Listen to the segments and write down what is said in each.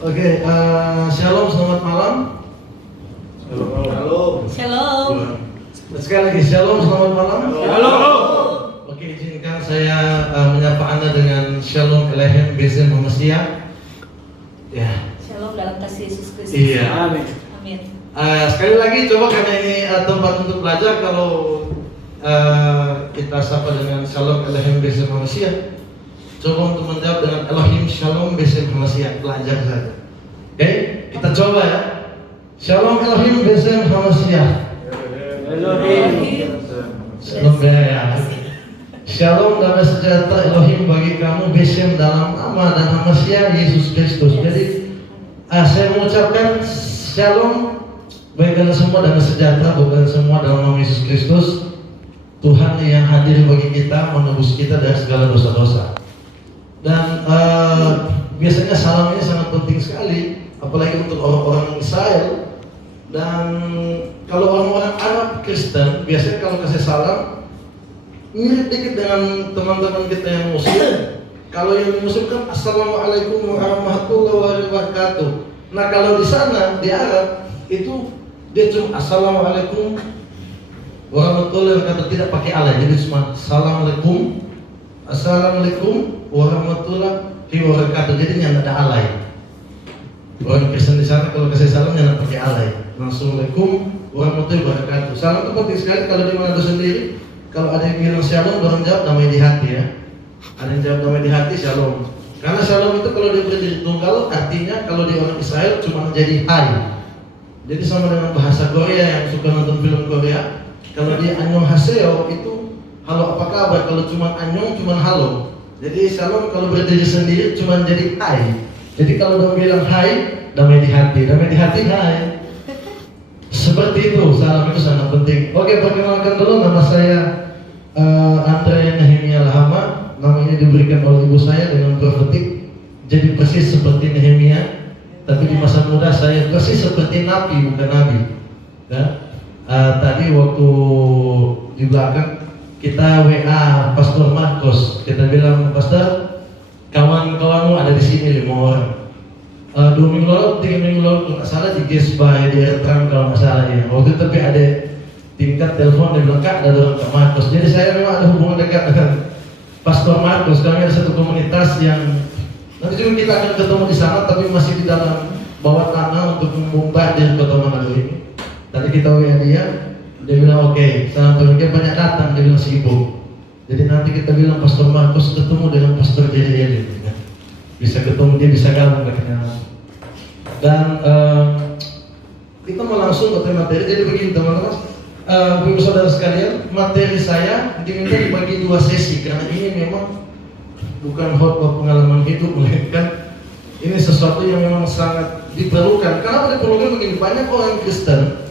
Oke, shalom, selamat malam. Halo. Shalom. Sekali lagi, shalom, selamat malam. Halo. Oke, izinkan saya menyapa Anda dengan shalom Elohim Bezem Hamasiah. Ya. Shalom dalam kasih Yesus Kristus. Iya. Amin. Amin. Sekali lagi, coba karena ini tempat untuk belajar, kalau kita sapa dengan shalom Elohim Bezem Hamasiah, coba untuk menjawab dengan Elohim Shalom Bezem Hamasiah, belajar saja. Oke, kita coba ya. Shalom Elohim Bezem Hamasiah. Elohim. Shalom ya. Shalom damai sejahtera Elohim bagi kamu Bezem dalam nama dan Hamasiah Yesus Kristus. Jadi saya mengucapkan shalom bagi kalian semua damai sejahtera bagi kalian semua dalam nama Yesus Kristus. Tuhan yang hadir bagi kita, menebus kita dari segala dosa-dosa. Dan biasanya salam ini sangat penting sekali, apalagi untuk orang-orang Israel. Dan kalau orang-orang Arab Kristen, biasanya kalau kasih salam mirip dikit dengan teman-teman kita yang Muslim. Kalau yang Muslim kan Assalamualaikum warahmatullahi wabarakatuh. Nah kalau di sana di Arab itu dia cuma Assalamualaikum warahmatullahi wabarakatuh, tidak pakai alay, jadi cuma Assalamualaikum warahmatullahi wabarakatuh. Jadi nggak ada alay. Orang Kristen di sana kalau kasih salam jangan pakai alay, langsung Assalamualaikum warahmatullahi wabarakatuh. Salam itu penting sekali. Kalau di Manado sendiri, kalau ada yang bilang shalom, orang jawab damai di hati ya. Ada yang jawab damai di hati, shalom. Karena shalom itu kalau dia berdiri tunggal, artinya kalau di orang Israel cuma jadi hai. Jadi sama dengan bahasa Korea yang suka nonton film Korea. Kalau di Annyeong Haseo itu halo apa kabar. Kalau cuma Annyeong cuma halo. Jadi shalom kalau berdiri sendiri cuma jadi hai. Jadi kalau dia bilang hai, damai di hati hai. Seperti itu, salam itu sangat penting. Oke, perkenalkan dulu, nama saya Andre Nehemia Lahama. Nama ini diberikan oleh ibu saya dengan profetik. Jadi persis seperti Nehemia, tapi di masa muda saya persis seperti Nabi, bukan Nabi. Ya? Tadi waktu di belakang kita WA Pastor Marcos, kita bilang Pastor, kawan-kawanmu ada di sini 5 orang. 2 minggu lalu, 3 minggu lalu kalau nggak salah di Gesba di Ertram kalau nggak salah ya. Waktu itu tapi ada tingkat telepon dia bilang Kak, ada orang Kak Marcos. Jadi saya memang ada hubungan dekat dengan Pastor Marcos. Kami ada satu komunitas yang nanti juga kita akan ketemu di sana, tapi masih di dalam bawah tanah untuk membombardir kota Manado ini. Tadi kita WA dia bilang oke, sampai dia banyak datang, dia bilang sibuk. Jadi nanti kita bilang Pastor Marcos ketemu dengan Pastor Jadi bisa ketemu, dia bisa gabung katanya. Dan kita mau langsung ke materi. Jadi begini teman-teman, Bapak saudara sekalian, materi saya diminta dibagi 2 sesi karena ini memang bukan khotbah pengalaman hidup, melainkan ini sesuatu yang memang sangat diperlukan. Kenapa diperlukan begini? Banyak orang Kristen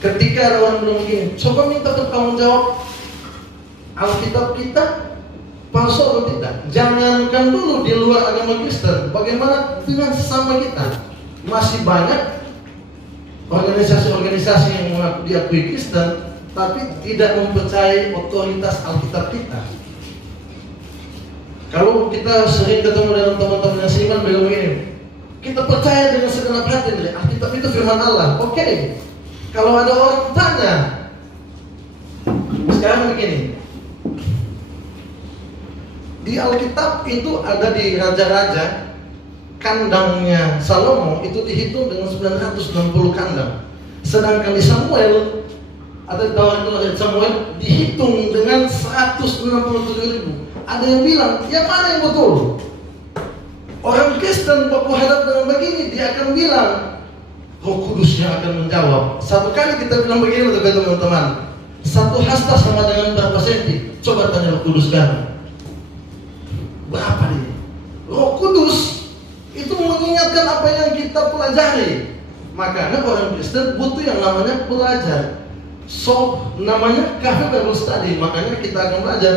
ketika ada orang bilang begini, coba minta bertanggung jawab Alkitab kita palsu atau tidak. Jangankan dulu di luar agama Kristen, bagaimana dengan sesama kita? Masih banyak organisasi-organisasi yang mengaku diakui Kristen, tapi tidak mempercayai otoritas Alkitab kita. Kalau kita sering ketemu dengan teman-teman yang seiman bilang begini, kita percaya dengan segenap hati dari Alkitab itu firman Allah. Oke. Kalau ada orang tanya, sekarang begini, di Alkitab itu ada di Raja-Raja, kandangnya Salomo itu dihitung dengan 960 kandang. Sedangkan di Samuel, ada tawaran dari Samuel dihitung dengan 167.000. Ada yang bilang, ya mana yang betul? Orang Kristen waktu hadap dengan begini, dia akan bilang Roh Kudus yang akan menjawab. Satu kali kita bilang begini teman-teman, 1 hasta sama dengan berapa senti? Coba tanya Roh Kudus kan. Berapa nih? Roh Kudus itu mengingatkan apa yang kita pelajari. Makanya orang Kristen butuh yang namanya belajar. So, namanya Cafe Bible Study. Makanya kita akan belajar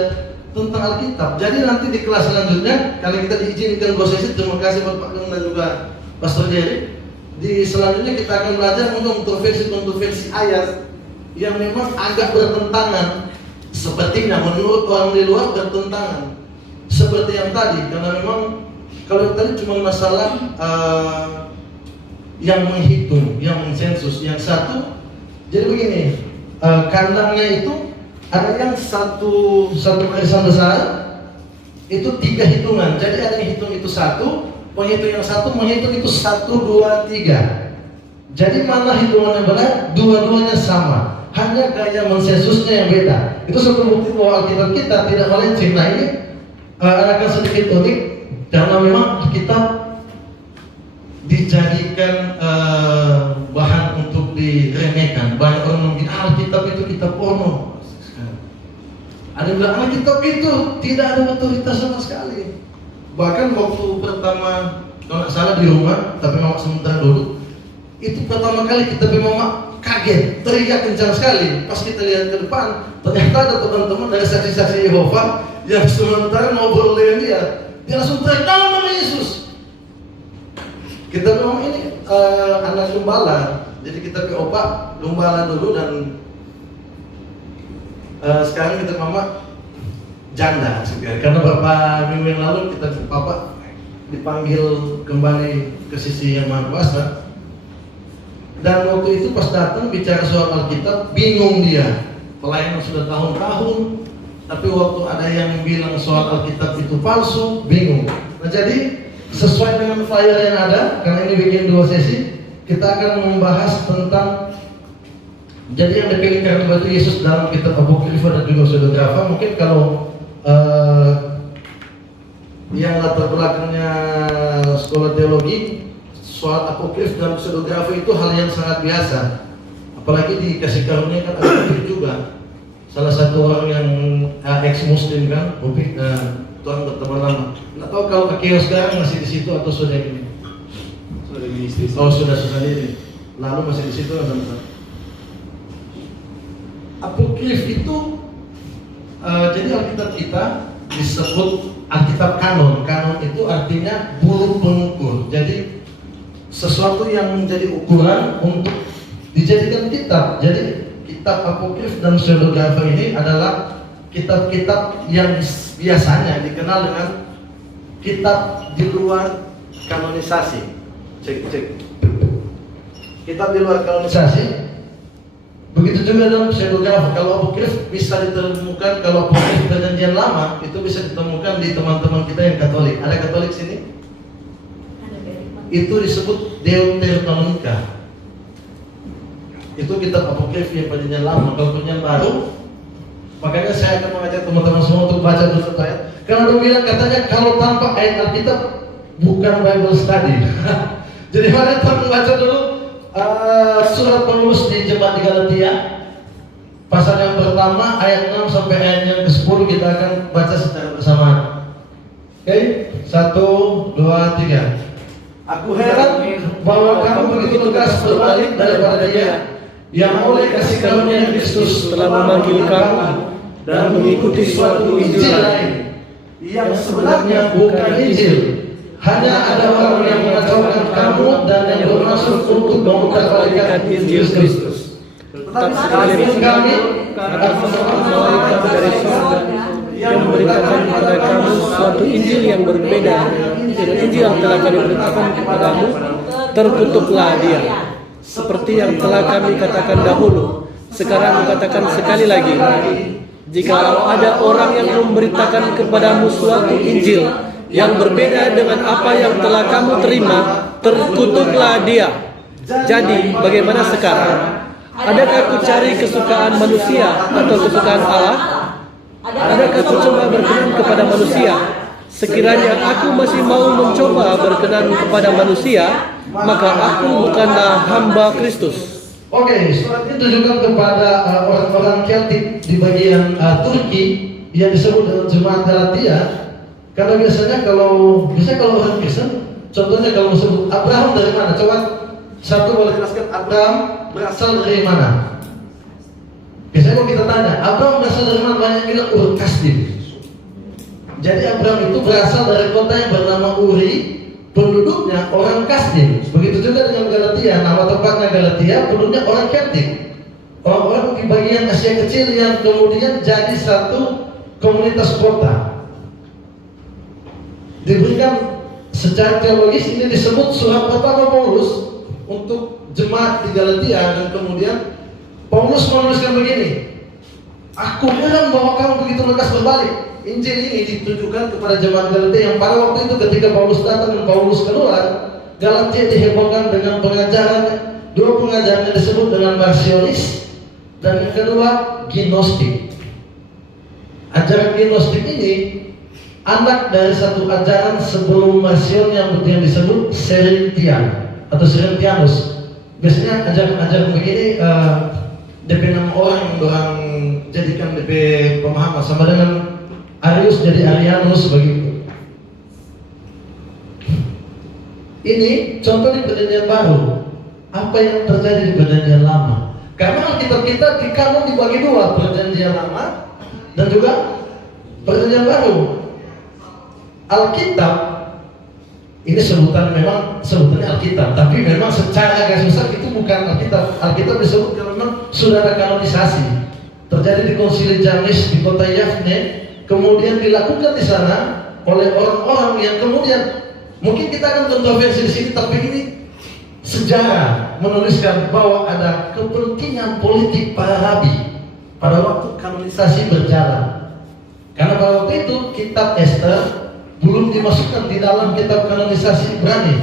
tentang Alkitab. Jadi nanti di kelas selanjutnya, kalau kita diizinkan prosesi, terima kasih Bapak dan juga Pastor Jerry. Di selanjutnya kita akan belajar kontroversi ayat yang memang agak bertentangan. Sepertinya menurut orang di luar bertentangan. Seperti yang tadi, karena memang Kalau tadi cuma masalah yang menghitung, yang mensensus, yang satu. Jadi begini, kandangnya itu ada yang satu barisan besar, itu 3 hitungan. Jadi ada yang hitung itu 1, penghitung yang 1 menghitung itu 1, 2, 3. Jadi mana hitungannya benar, dua-duanya sama. Hanya gaya mensensusnya yang beda. Itu satu bukti bahwa Alkitab kita tidak melenceng. Nah ini akan sedikit unik karena memang Alkitab dijadikan bahan untuk diremehkan. Banyak orang mungkin Alkitab itu kitab porno. Ada yang bilang Alkitab itu tidak ada otoritas sama sekali. Bahkan waktu pertama, kalau nggak salah di rumah, tapi mama sementara dulu, itu pertama kali kita mama kaget, teriak kencang sekali. Pas kita lihat ke depan, ternyata ada teman-teman dari saksi-saksi Yehova yang sementara ngobrol dengan dia langsung teriak nama Yesus. Kita memang ini anak gembala, jadi kita ke opak gembala dulu dan sekarang kita mama janda sekarang. Karena beberapa minggu yang lalu kita papa dipanggil kembali ke sisi yang Maha Kuasa. Dan waktu itu pas datang bicara soal Alkitab, bingung dia. Pelayanan sudah tahun-tahun, tapi waktu ada yang bilang soal Alkitab itu palsu, bingung. Nah jadi sesuai dengan flyer yang ada, karena ini bikin 2 sesi, kita akan membahas tentang jadi yang dipilih karena batu Yesus dalam kitab Apokrifa dan juga Pseudegrapha. Mungkin kalau yang latar belakangnya sekolah teologi, soal apokrif dan pseudegrapha itu hal yang sangat biasa. Apalagi dikasih karunia kan ada juga. Salah satu orang yang ex-muslim kan, mungkin Tuhan berteman lama. Nggak tahu kalau Kak Keo sekarang masih di situ atau sudah ini? Sudah di istri. Oh sudah sendiri. Lalu masih di situ atau enggak? Apokrif itu jadi Alkitab kita disebut Alkitab kanon. Kanon itu artinya bulu pengukur. Jadi sesuatu yang menjadi ukuran untuk dijadikan kitab. Jadi kitab Apokrif dan Pseudegrapha ini adalah kitab-kitab yang biasanya dikenal dengan kitab di luar kanonisasi. Cek. Kitab di luar kanonisasi. Begitu juga dalam Pseudegrapha. Kalau Apokrif bisa ditemukan, kalau Apokrif Perjanjian Lama itu bisa ditemukan di teman-teman kita yang Katolik. Ada Katolik sini? Itu disebut Deuteronomika. Itu kitab Apokrif yang Perjanjian Lama. Kalau Perjanjian Baru, makanya saya akan mengajak teman-teman semua untuk baca dulu ayat. Karena dia bilang katanya kalau tanpa ayat Alkitab bukan Bible study. Jadi mari kita membaca dulu surat Paulus di jemaat di Galatia, pasal yang pertama ayat 6 sampai ayat yang ke-10 kita akan baca secara bersamaan. Oke, 1, 2, 3. Aku heran bahwa kamu begitu tegas berbalik daripada Dia yang oleh kasih karunia Kristus telah memanggil kamu dan mengikuti suatu Injil lain yang sebenarnya bukan Injil. Hanya ada orang yang mengacaukan kamu dan yang bermaksud untuk memperkalikan Injil Kristus. Tetapi sekalipun kami akan menolong kamu dari surga yang memberitakan kepada kamu suatu Injil yang berbeda dengan Injil yang telah kami beritakan kepadamu, terkutuklah dia. Seperti yang telah kami katakan dahulu, sekarang katakan sekali lagi, jikalau ada orang yang memberitakan kepadamu suatu Injil yang berbeda dengan apa yang telah kamu terima, terkutuklah dia. Jadi, bagaimana sekarang? Adakah aku cari kesukaan manusia atau kesukaan Allah? Adakah aku coba berkenan kepada manusia? Sekiranya aku masih mau mencoba berkenan kepada manusia, maka aku bukanlah hamba Kristus. Oke, surat ini ditujukan kepada orang-orang Keltik di bagian Turki yang disebut dengan jemaat Galatia. Karena biasanya kalau orang Kristen, contohnya kalau disebut Abraham dari mana? Coba satu boleh jelaskan Abraham berasal dari mana? Biasanya kalau kita tanya, Abraham berasal dari mana? Banyak bilang Ur Kasdim. Jadi Abraham itu berasal dari kota yang bernama Uri, penduduknya orang Kasdim. Begitu juga dengan Galatia, nama tempatnya Galatia, penduduknya orang Keltik. Orang-orang di bagian Asia Kecil yang kemudian jadi satu komunitas kota. Diberikan secara teologis ini disebut surat pertama Paulus untuk jemaat di Galatia, dan kemudian Paulus menuliskan begini, aku heran bahwa kamu begitu lekas berbalik. Injil ini ditujukan kepada jemaat Galatia yang pada waktu itu ketika Paulus datang dan Paulus keluar, Galatia dihebohkan dengan pengajaran, dua pengajaran yang disebut dengan Marcionis, dan yang kedua Gnostik. Ajaran Gnostik ini anak dari satu ajaran sebelum Marcion yang disebut Serentian atau Serentianus. Biasanya ajaran-ajaran begini DP nama orang yang orang jadikan DP pemahaman sama dengan Arius jadi Arianus begitu. Ini contoh di Perjanjian Baru. Apa yang terjadi di Perjanjian Lama? Karena Alkitab kita di kanon dibagi dua, Perjanjian Lama dan juga Perjanjian Baru. Alkitab ini memang sebutannya Alkitab, tapi memang secara garis besar itu bukan Alkitab. Alkitab disebut karena memang sudah ada kanonisasi. Terjadi di Konsili Janis di kota Yafne. Kemudian dilakukan di sana oleh orang-orang yang kemudian mungkin kita akan kontroversi di sini, tapi ini sejarah menuliskan bahwa ada kepentingan politik para rabi pada waktu kanonisasi berjalan. Karena pada waktu itu kitab Ester belum dimasukkan di dalam kitab kanonisasi Ibrani,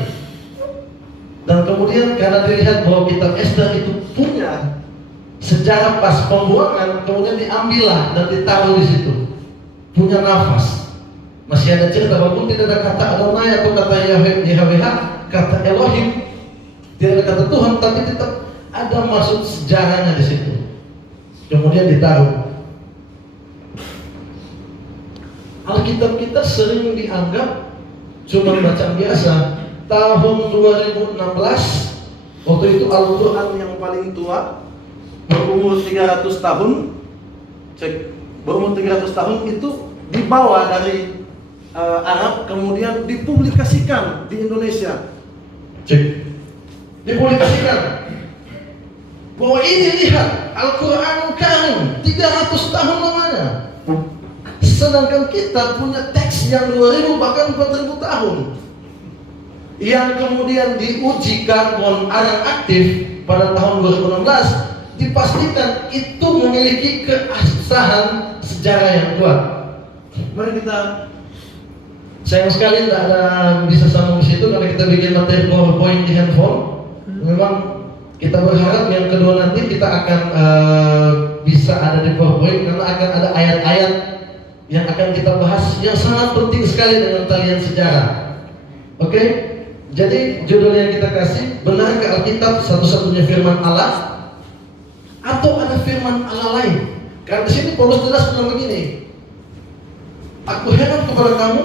dan kemudian karena dilihat bahwa kitab Ester itu punya sejarah pas pembuangan, kemudian diambillah dan ditaruh di situ. Punya nafas, masih ada cerita walaupun tidak ada kata Adonai atau kata YHWH, kata Elohim, tidak ada kata Tuhan, tapi tetap ada maksud sejarahnya di situ. Kemudian ditaruh. Alkitab kita sering dianggap cuma bacaan biasa. Tahun 2016, waktu itu Al-Quran yang paling tua berumur 300 tahun, berumur 300 tahun itu dibawa dari Arab, kemudian dipublikasikan di Indonesia. Dipublikasikan bahwa ini lihat Al-Quran Karim 300 tahun lamanya. Sedangkan kita punya teks yang 2000 bahkan 4000 tahun, yang kemudian diuji karbon anak aktif pada tahun 2016. Dipastikan itu memiliki keabsahan sejarah yang kuat. Mari kita, sayang sekali tidak ada bisa sambung situ karena kita bikin materi PowerPoint di handphone. Memang kita berharap yang kedua nanti kita akan bisa ada di PowerPoint, karena akan ada ayat-ayat yang akan kita bahas yang sangat penting sekali dengan talian sejarah. Oke? Jadi judul yang kita kasih, benarkah Alkitab satu-satunya firman Allah atau ada firman Allah lain? Karena di sini Paulus jelas bilang begini, aku heran kepada kamu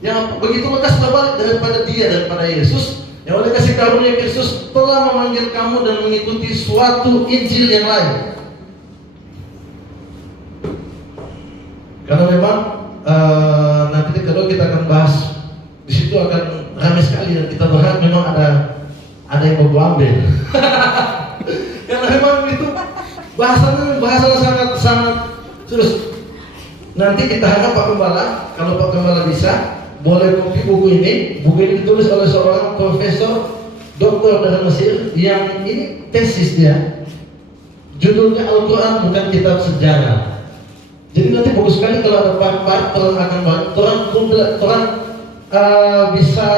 yang begitu lekas berbalik daripada Yesus, yang oleh kasih karunia Kristus telah memanggil kamu dan mengikuti suatu Injil yang lain. Karena memang nanti kalau kita akan bahas di situ akan ramai sekali, dan kita berharap memang ada yang mau ambil. Karena memang itu bahasanya sangat terus. Nanti kita harap Pak Gembala, kalau Pak Gembala bisa, boleh kopi buku ini. Buku ini ditulis oleh seorang profesor doktor dari Mesir, yang ini tesis dia. Judulnya Al-Quran Bukan Kitab Sejarah. Jadi nanti bagus sekali kalau ada part-part orang bisa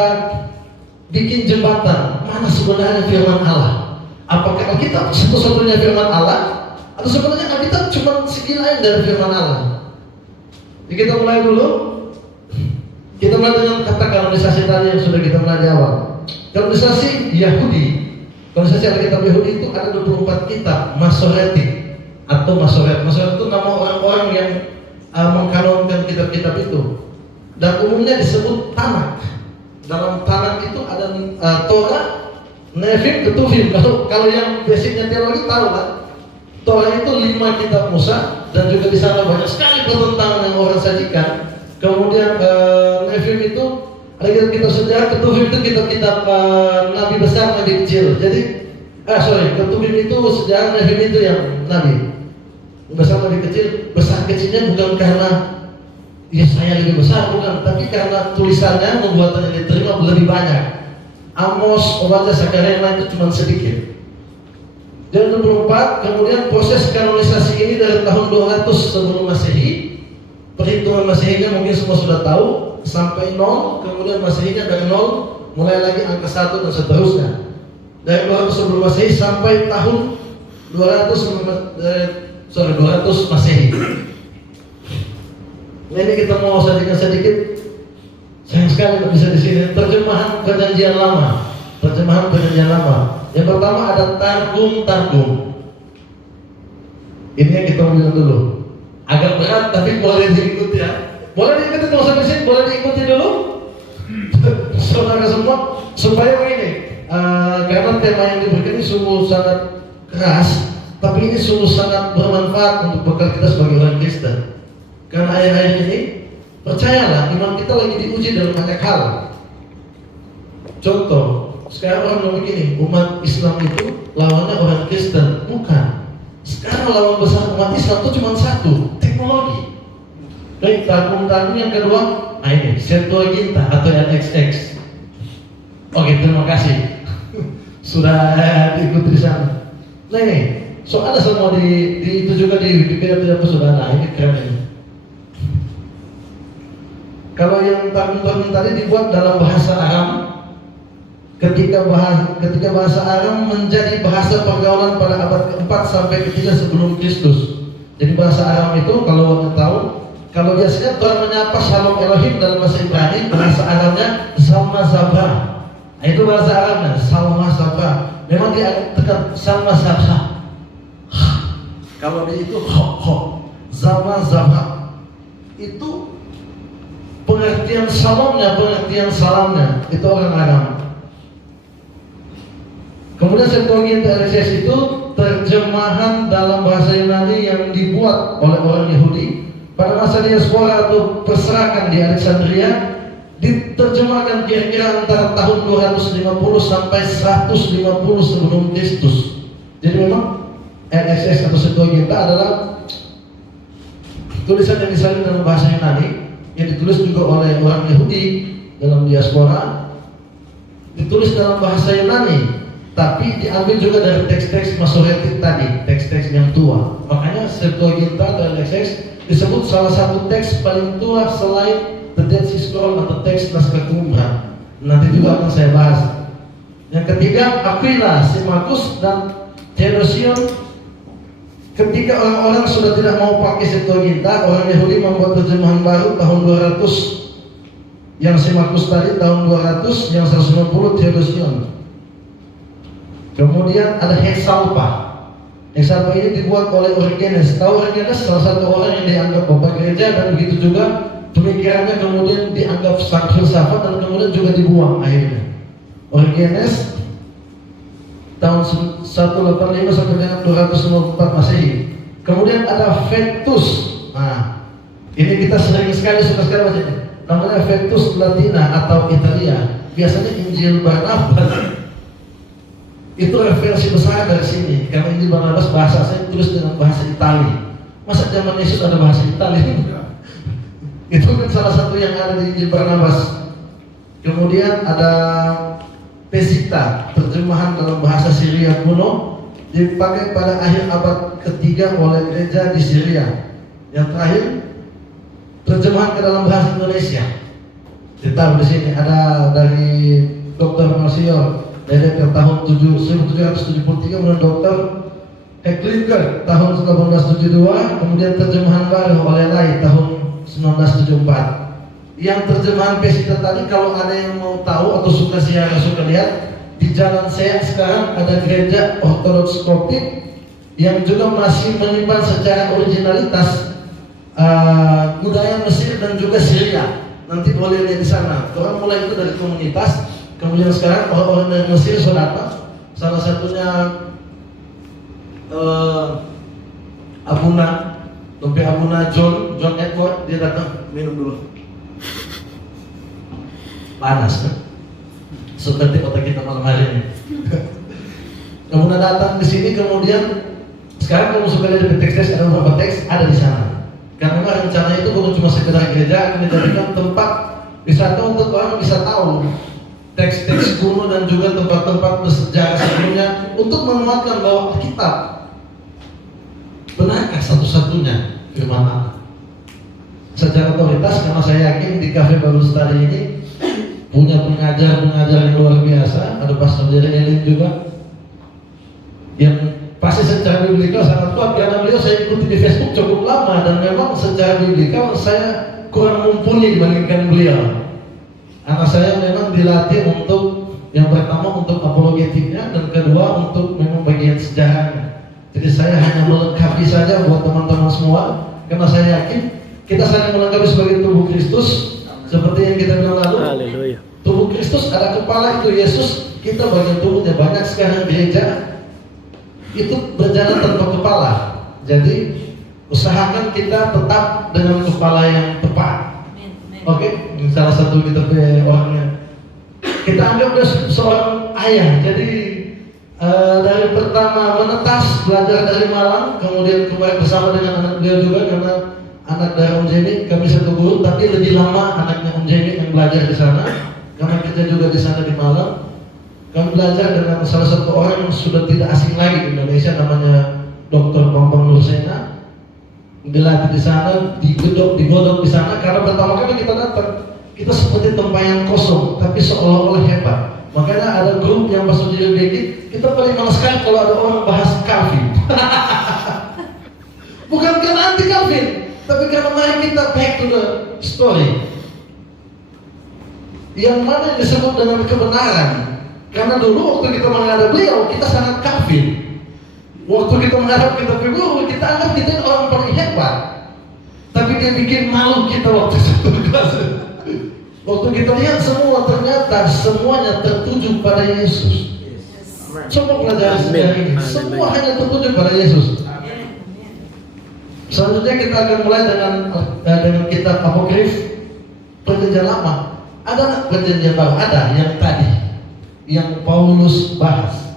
bikin jembatan mana sebenarnya firman Allah. Apakah Alkitab satu-satunya firman Allah, atau sebenarnya Alkitab cuma segi lain dari firman Allah? Jadi kita mulai dulu. Kita mulai dengan kata kanonisasi tadi yang sudah kita mulai di awal. Kanonisasi Yahudi, kanonisasi Alkitab Yahudi itu ada 24 kitab Masoretik atau Masoret. Masoret itu nama orang-orang yang mengkanonkan kitab-kitab itu, dan umumnya disebut Tanakh. Dalam Tanakh itu ada Torah, Nevim, Ketuvim. Kalau yang basicnya teologi tahu kan, Torah itu 5 kitab Musa, dan juga di sana banyak sekali pertentangan yang orang sajikan. Kemudian Nevim itu ada kitab-kitab sejarah, Ketuvim itu kitab-kitab nabi besar, nabi kecil. Jadi Ketuvim itu sejarah, Nevim itu yang nabi besar, nabi kecil. Besar kecilnya bukan karena ya saya lebih besar, bukan, tapi karena tulisannya membuat yang diterima lebih banyak. Amos, Obadya, Zakaria itu cuma sedikit. Dan 24, kemudian proses kanonisasi ini dari tahun 200 sebelum Masehi. Perhitungan Masehinya mungkin semua sudah tahu, sampai 0, kemudian Masehinya dari 0, mulai lagi angka 1 dan seterusnya. Dari 200 sebelum Masehi sampai tahun 200 Masehi. Ini kita mau sajikan sedikit. Sayang sekali nggak bisa di sini. Terjemahan Perjanjian Lama. Terjemahan Perjanjian Lama. Yang pertama ada Targum. Ini yang kita bilang dulu. Agak berat tapi boleh diikuti ya. Boleh diikuti kalau sampai sini, boleh diikuti dulu. Saudara semua supaya begini. Karena tema yang diberikan ini sungguh sangat keras, tapi ini sungguh sangat bermanfaat untuk bekal kita sebagai orang Kristen. Karena ayat-ayat ini, percayalah, iman kita lagi diuji dalam banyak hal. Contoh, sekarang orang ngomong begini, umat Islam itu lawannya orang Kristen. Bukan. Sekarang lawan besar umat Islam itu cuma satu, teknologi. Baik, Targum yang kedua, ini Septuaginta atau LXX. Oke, terima kasih. Sudah diikuti di sana. Nah ini, soalnya semua di itu juga di Wikipedia sudah ada. Ini keren ini. Kalau yang Targum tadi dibuat dalam bahasa Aram, ketika bahasa Aram menjadi bahasa pergaulan pada abad ke-4 sampai ke-3 sebelum Kristus. Jadi bahasa Aram itu kalau kita tahu, kalau biasanya Tuhan menyapa Shalom Elohim dalam bahasa Ibrani, bahasa Aramnya Salma Zabra. Nah, itu bahasa Arabnya Salma Zabra. Memang dia tekan Salma Zabra. Kalau dia itu Salma Zabra. Itu pengertian salamnya, pengertian salamnya itu orang Arab. Kemudian Septuaginta LXX itu terjemahan dalam bahasa Yunani yang dibuat oleh orang Yahudi pada masa diaspora atau perserakan di Alexandria, diterjemahkan kira-kira antara tahun 250 sampai 150 sebelum Kristus. Jadi memang LXX atau Septuaginta adalah tulisan yang disalin dalam bahasa Yunani, yang ditulis juga oleh orang Yahudi dalam diaspora, ditulis dalam bahasa Yunani, tapi diambil juga dari teks-teks Masoretik tadi, teks-teks yang tua. Makanya Septuaginta atau LXX disebut salah satu teks paling tua selain The Dead Sea Scroll atau teks naskah Qumran. Nanti juga akan saya bahas. Yang ketiga, Aquila, Symmachus, dan Theodosion. Ketika orang-orang sudah tidak mau pakai Septuaginta, orang Yahudi membuat terjemahan baru tahun 200. Yang Symmachus tadi tahun 200, yang 150 Theodosion. Kemudian ada Hexalpa. Hexalpa ini dibuat oleh Origenes. Tahu Origenes, salah satu orang yang dianggap bapak gereja, dan begitu juga pemikirannya kemudian dianggap filsafat dan kemudian juga dibuang akhirnya. Origenes tahun 185 sampai dengan 254 Masehi. Kemudian ada Vetus. Nah, ini kita sering sekali suka sekali baca. Namanya Vetus Latina atau Italia. Biasanya Injil Barnabas. Itu referensi besar dari sini. Karena Injil Barnabas bahasa saya tulis dengan bahasa Italia. Masa zaman Yesus ada bahasa Italia? Itu kan salah satu yang ada di Injil Barnabas. Kemudian ada Pesita, terjemahan dalam bahasa Syria kuno, dipakai pada akhir abad ketiga oleh gereja di Syria. Yang terakhir, terjemahan ke dalam bahasa Indonesia. Ditaruh di sini ada dari Dr. Marsior dari tahun 1773, kemudian Dr. Hecklinger tahun 1872, kemudian terjemahan baru oleh Lai tahun 1974. Yang terjemahan Pesita tadi, kalau ada yang mau tahu atau suka siar, suka lihat, di jalan saya sekarang ada gereja Ortodoks Koptik yang juga masih menyimpan secara originalitas budaya Mesir dan juga Syria. Nanti boleh lihat di sana. Orang mulai itu dari komunitas, kemudian sekarang orang-orang dari Mesir sudah datang. Salah satunya Abuna John Edward, dia datang minum dulu. Panas kan? Seperti otak kita malam hari ini. Kemudian datang di sini, kemudian sekarang kalau suka lihat di teks ada beberapa teks ada di sana. Karena memang rencana itu bukan cuma sekedar gereja akan dijadikan tempat wisata untuk orang bisa tahu teks-teks kuno dan juga tempat-tempat bersejarah sebelumnya untuk menguatkan bahwa Alkitab benarkah satu-satunya firman Allah. Secara otoritas, karena saya yakin di Cafe Bible Study ini punya pengajar-pengajar yang luar biasa, ada Pastor Jerry Elin juga yang pasti secara biblikal sangat kuat, karena beliau saya ikuti di Facebook cukup lama dan memang secara biblikal saya kurang mumpuni dibandingkan beliau. Anak saya memang dilatih untuk yang pertama untuk apologetiknya dan kedua untuk memang bagian sejarahnya. Jadi saya hanya melengkapi saja buat teman-teman semua, karena saya yakin kita saling melengkapi sebagai tubuh Kristus seperti yang kita bilang lalu. Haleluya. Tubuh Kristus ada kepala itu Yesus, kita bagian tubuhnya. Banyak sekarang gereja itu berjalan tanpa kepala. Jadi usahakan kita tetap dengan kepala yang tepat. Oke, salah satu kita punya orangnya. Kita anggap dia seorang ayah. Jadi dari pertama menetas belajar dari Malang, kemudian kembali bersama dengan anak beliau juga karena anak dari Om Jenny, kami satu guru, tapi lebih lama anaknya Om Jenny yang belajar di sana. Karena kita juga di sana di Malang. Kami belajar dengan salah satu orang yang sudah tidak asing lagi di Indonesia, namanya Dr. Bambang Nursena. Dilatih di sana, digodok di sana. Karena pertama kali kita datang, kita seperti tempayan kosong, tapi seolah-olah hebat. Makanya ada grup yang masuk di bikin, kita paling malas sekali kalau ada orang bahas Calvin. Bukan karena anti Calvin, tapi karena mari kita back to the story. Yang mana disebut dengan kebenaran. Karena dulu waktu kita menghadap beliau, kita sangat Calvin. Waktu kita menghadap kita guru, kita anggap kita orang paling hebat. Tapi dia bikin malu kita waktu satu kelas. Waktu kita lihat semua, ternyata semuanya tertuju pada Yesus. Coba pelajari sejarah ini. Semua hanya tertuju pada Yesus. Selanjutnya kita akan mulai dengan kitab Apokrif Perjanjian Lama. Ada perjanjian baru? Ada yang tadi, yang Paulus bahas.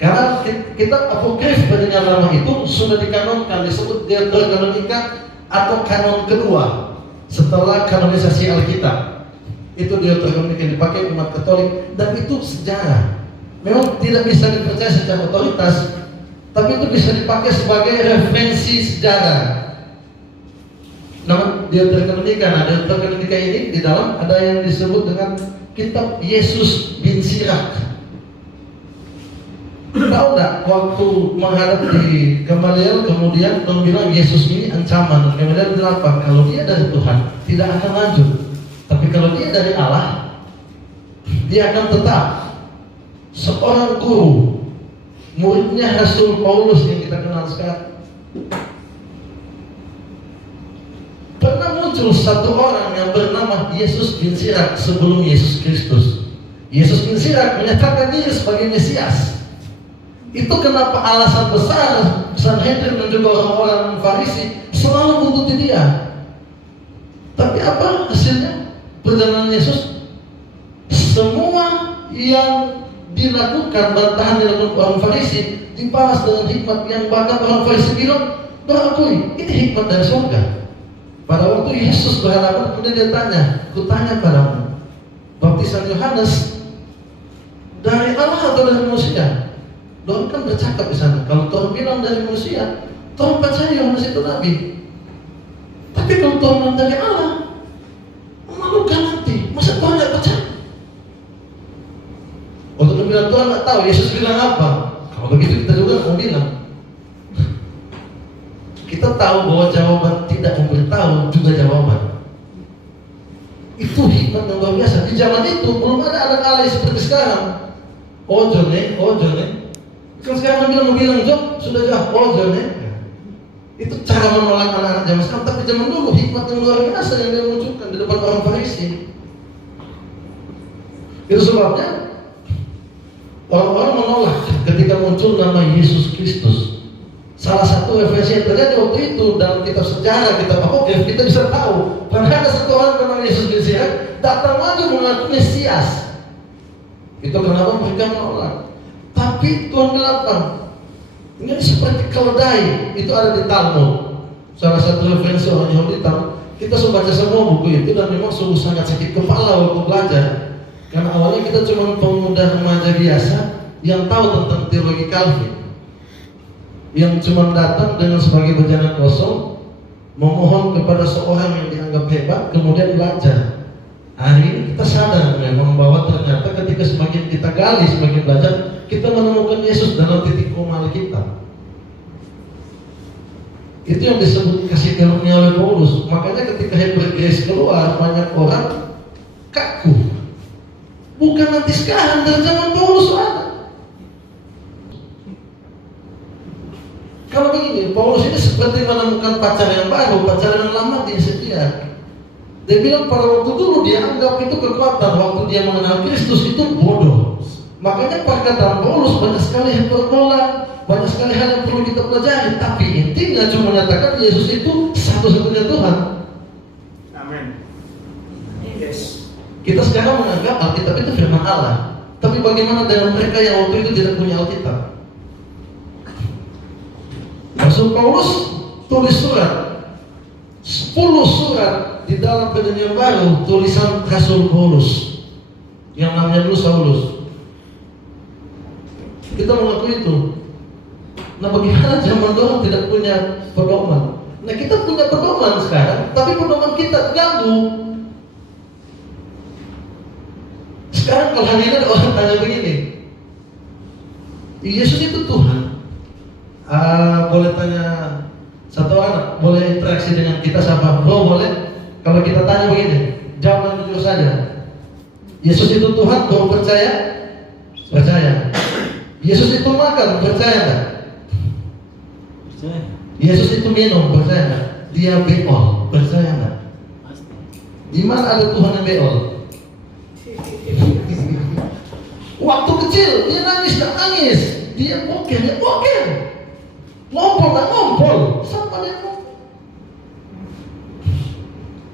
Karena kitab Apokrif Perjanjian Lama itu sudah dikanonkan, disebut Deuterokanonika atau kanon kedua setelah kanonisasi Alkitab. Itu Deuterokanonika yang dipakai umat Katolik dan itu sejarah. Memang tidak bisa dipercaya secara otoritas, tapi itu bisa dipakai sebagai referensi sejarah. Namun Deuterokanonika, Deuterokanonika ini di dalam ada yang disebut dengan kitab Yesus bin Sirak. Tahu tak waktu menghadap di Gamaliel kemudian bilang Yesus ini ancaman. Gamaliel bilang apa? Kalau dia dari Tuhan tidak akan lanjut, tapi kalau dia dari Allah dia akan tetap. Seorang guru, muridnya Rasul Paulus yang kita kenal sekarang, pernah muncul satu orang yang bernama Yesus bin Sirak sebelum Yesus Kristus. Yesus bin Sirak menyatakan diri sebagai Mesias. Itu kenapa alasan besar Sanhedrin dan juga orang-orang Farisi selalu buntuti dia. Tapi apa hasilnya perjalanan Yesus? Semua yang dilakukan, bantahan dilakukan orang Farisi dibalas dengan hikmat yang bahkan orang Farisi bilang, berakui ini hikmat dari surga. Pada waktu Yesus berhadapan, kemudian dia tanya, kutanya padamu, baptisan Yohanes dari Allah atau dari manusia? Tuhan kan bercakap di sana. Kalau Tuhan bilang dari manusia, Tuhan percaya Yohanes itu nabi. Tapi kalau Tuhan bilang dari Allah, memalukan nanti. Masa Tuhan tidak percaya? Waktu Tuhan bilang Tuhan tidak tahu, Yesus bilang apa? Kalau begitu kita juga mau bilang. Kita tahu bahwa jawaban tidak memberitahu juga jawaban. Itu hikmat yang luar biasa. Di zaman itu belum ada anak alay seperti sekarang. Ojo nih. Kalau sekarang mau bilang Jok, sudah jawab ojo nih. Itu cara menolak anak-anak zaman sekarang. Tapi zaman dulu hikmat yang luar biasa yang dia munculkan di depan orang Farisi. Itu sebabnya orang-orang menolak ketika muncul nama Yesus Kristus. Salah satu referensi yang terjadi waktu itu dalam kitab sejarah, kitab Apokrif, kita bisa tahu bahwa ada satu orang bernama Yesus bin Sirak datang maju mengaku Mesias. Itu kenapa mereka menolak. Tapi Tuhan bilang, ini seperti keledai, itu ada di Talmud. Salah satu referensi orang Yahudi tahu, Kita sudah baca semua buku itu dan memang sungguh sangat sakit kepala waktu belajar. Karena awalnya kita cuma pemuda remaja biasa yang tahu tentang teologi Calvin, yang cuma datang dengan sebagai bejana kosong, memohon kepada seorang yang dianggap hebat, kemudian belajar. Hari ini kita sadar memang bahwa ternyata ketika semakin kita gali, semakin belajar, kita menemukan Yesus dalam titik koma kita. Itu yang disebut kasih karunia oleh Paulus. Makanya ketika Hebrew Grace keluar, banyak orang kaku. Bukan nanti sekarang, dari zaman Paulus ada. Kalau begini, Paulus ini seperti menemukan pacar yang baru, pacar yang lama dia setia. Dia bilang pada waktu dulu dia anggap itu kekuatan, waktu dia mengenal Kristus itu bodoh. Makanya perkataan Paulus banyak sekali hiperbola, banyak sekali hal yang perlu kita pelajari. Tapi intinya cuma menyatakan Yesus itu satu-satunya Tuhan. Amin. Yes. Kita sekarang menganggap Alkitab itu firman Allah. Tapi bagaimana dengan mereka yang waktu itu tidak punya Alkitab? Rasul Paulus tulis surat 10 surat di dalam Perjanjian Baru, tulisan Rasul Paulus yang namanya dulu Saulus. Kita mengaku itu. Nah, bagaimana zaman dulu tidak punya pedoman? Nah, kita punya pedoman sekarang, tapi pedoman kita ganggu. Sekarang kalau hari ini ada orang tanya begini, Yesus itu Tuhan. Boleh tanya satu anak, boleh interaksi dengan kita siapa? Bro, boleh? Kalau kita tanya begini, jawab jujur saja. Yesus itu Tuhan, kau percaya? Percaya. Yesus itu makan, percaya tak? Percaya. Yesus itu minum, percaya tak? Dia beol, percaya tak? Di mana ada Tuhan yang beol? Waktu kecil dia nangis, tak nangis. Dia boker, ngompol, tak ngompol. Siapa dia ngompol?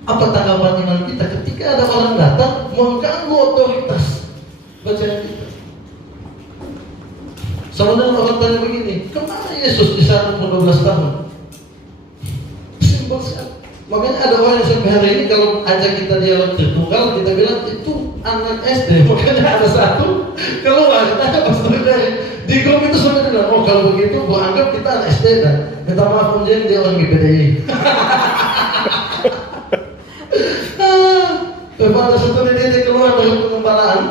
Apa tanggapan iman kita ketika ada orang datang mengganggu otoritas bacaan kita? Sebenarnya orang tanya begini, kemana Yesus di saat umur 12 tahun? Simpel sekali. Makanya ada orang yang sampai hari ini kalau ajak kita dialog tertunggal, kita bilang itu anak SD. Makanya ada satu keluar, kita pastor dari di grup itu sampai bilang, oh kalau begitu gua anggap kita anak SD dan minta maaf Om Jen, dia orang GPDI. Pada satu dia keluar dari pengembalaan,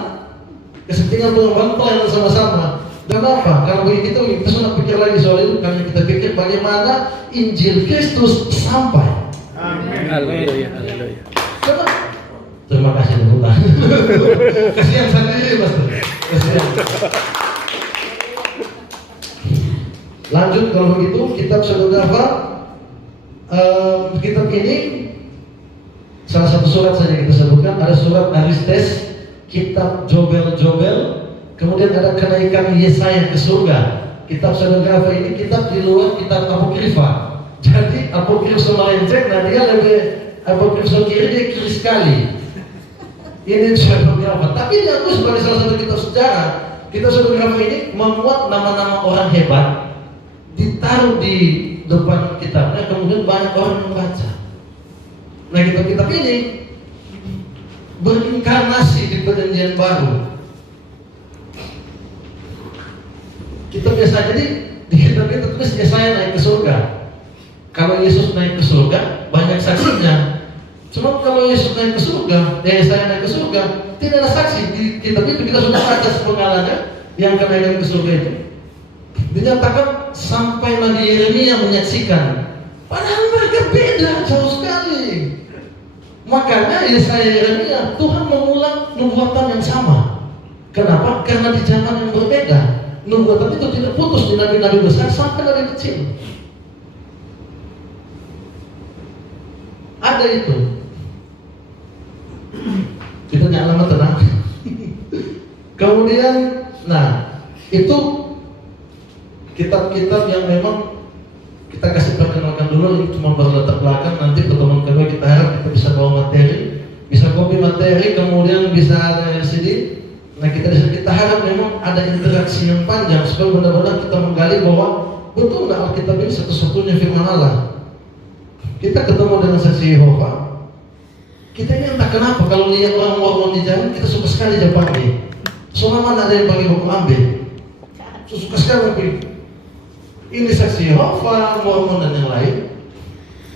kesetinggan pengembalaan pelayanan sama-sama. Dan apa? Kalau begitu kita sudah pikir lagi soal itu, karena kita pikir bagaimana Injil Kristus sampai. Amin. Haleluya, haleluya. Terima kasih Tuhan. Kasihan sendiri Mas. Kasihan. Lanjut kalau begitu, kitab Saudara, kitab ini salah satu surat saja kita sebutkan. Ada surat Aristes, kitab Jobel, kemudian ada kenaikan Yesaya ke surga. Kitab Saudara ini kitab di luar kitab Apokrifa. Jadi Apokrifa melenceng, nah dia lebih Apokrifa kiri, dia kiri sekali. Ini Saudara, tapi diakui sebagai salah satu kitab sejarah. Kitab Saudara ini memuat nama-nama orang hebat, ditaruh di depan kitabnya, kemudian banyak orang membaca. Nah, kitab-kitab ini berinkarnasi di Perjanjian Baru. Kita biasa jadi di kitab itu tulis Yesaya naik ke surga. Kalau Yesus naik ke surga, banyak saksinya. Cuma kalau Yesus naik ke surga, Yesaya naik ke surga, tidak ada saksi. Di kitab itu kita sudah baca sepenggalannya yang kenaikan ke surga itu. Dinyatakan sampai Nabi Yeremia menyaksikan. Padahal mereka beda jauh sekali. Makanya Yesaya Yeremia Tuhan mengulang nubuatan yang sama. Kenapa? Karena di zaman yang berbeda. Nubuatan itu tidak putus di nabi-nabi besar sampai nabi kecil. Ada itu. Kita jangan lama tenang. Kemudian, nah itu kitab-kitab yang memang kita kasih perkenalkan dulu, ini cuma berlatar belakang. Nanti pertemuan kedua kita harap kita bisa bawa materi, bisa copy materi, kemudian bisa ada LCD. Nah kita harap memang ada interaksi yang panjang supaya benar-benar kita menggali bahwa betul nggak Alkitab ini satu-satunya firman Allah. Kita ketemu dengan saksi Yehova, Kita ini entah kenapa kalau lihat orang Mormon di jalan kita suka sekali aja pakai. Soalnya mana ada yang pakai buku ambil. Suka sekali pakai. Ini saksi Yehova, Mormon dan yang lain.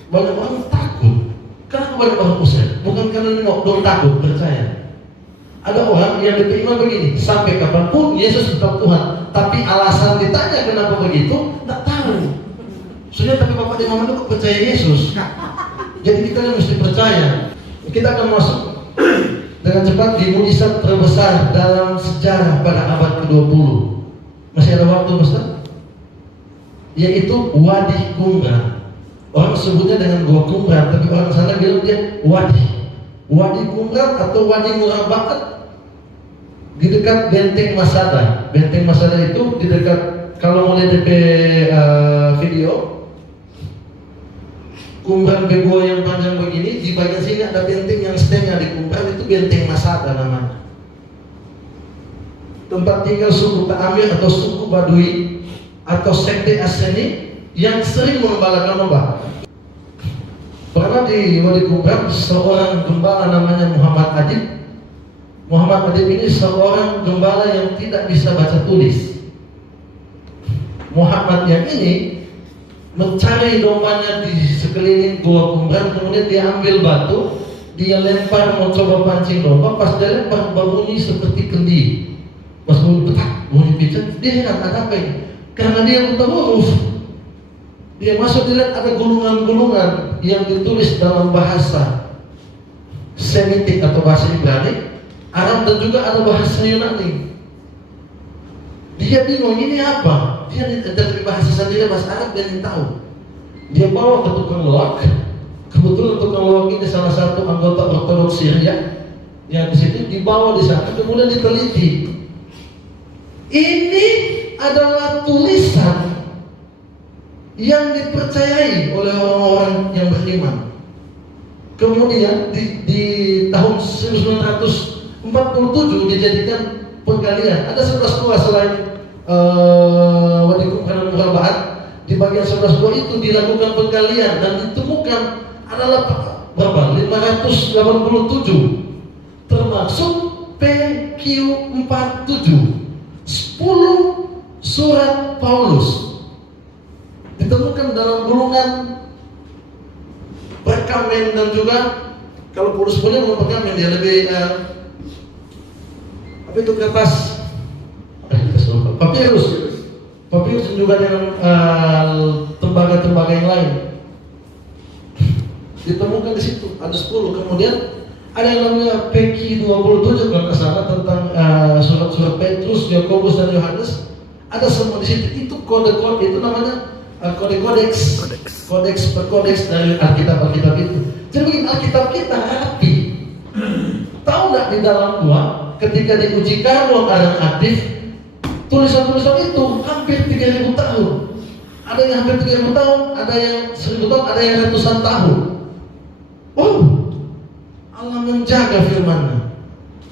Banyak orang takut. Kenapa banyak orang usai? Bukan karena dong takut, percaya. Ada orang yang beriman begini, sampai kapanpun Yesus tetap Tuhan. Tapi alasan ditanya kenapa begitu, tak tahu. Soalnya tapi bapak dan mama itu percaya Yesus. Jadi kita mesti percaya. Kita akan masuk dengan cepat di mujizat terbesar dalam sejarah pada abad ke-20. Masih ada waktu, Ustaz? Yaitu Wadi Qumran. Orang sebutnya dengan Gua Qumran, tapi orang sana bilang dia Wadi. Wadi Qumran atau Wadi Murabaat di dekat Benteng Masada. Benteng Masada itu di dekat, kalau mulai DP video Qumran Bego yang panjang begini, di bagian sini ada benteng yang setengah di Qumran, itu Benteng Masada namanya. Tempat tinggal suku Ta'amir atau suku Badui atau sekte Aseni yang sering mengembalakan domba. Pernah di Wadi Qumran seorang gembala namanya Muhammad Adib. Muhammad Adib ini seorang gembala yang tidak bisa baca tulis. Muhammad yang ini mencari dombanya di sekeliling Gua Qumran, kemudian dia ambil batu, dia lempar mau coba pancing domba, pas dia lempar berbunyi seperti kendi. Pas bunyi petak, bunyi pijat, dia heran ada apa ini? Karena dia buta huruf. Dia masuk dilihat ada gulungan-gulungan yang ditulis dalam bahasa Semitik atau bahasa Ibrani, Arab dan juga ada bahasa Yunani. Dia bingung ini apa? Dia dari bahasa sendiri bahasa Arab dia tidak tahu. Dia bawa ke tukang loak. Kebetulan tukang loak ini salah satu anggota Ortodoks Syria yang di situ, dibawa di sana kemudian diteliti. Ini adalah tulisan yang dipercayai oleh orang-orang yang beriman. Kemudian di tahun 1947 dijadikan penggalian. Ada 11 gua selain Wadi Qumran Murabaat. Di bagian 11 gua itu dilakukan penggalian dan ditemukan adalah berapa? 587, termasuk PQ47, 10 surat Paulus ditemukan dalam gulungan perkamen, dan juga kalau Paulus punya bukan perkamen, dia lebih apa itu kertas papirus dan juga dengan tembaga-tembaga yang lain ditemukan di situ. Ada 10. Kemudian ada yang namanya PQ27 kalau ke sana tentang surat-surat Petrus, Yakobus dan Yohanes. Ada semua di situ. Itu kode-kode, itu namanya kodeks dari Alkitab itu. Jadi begini, Alkitab kita rapi. Tahu nggak di dalam gua ketika diuji karbon aktif, tulisan-tulisan itu hampir 3.000 tahun. Ada yang hampir 3.000 tahun, ada yang 1.000 tahun, ada yang ratusan tahun. Oh, Allah menjaga firman-Nya.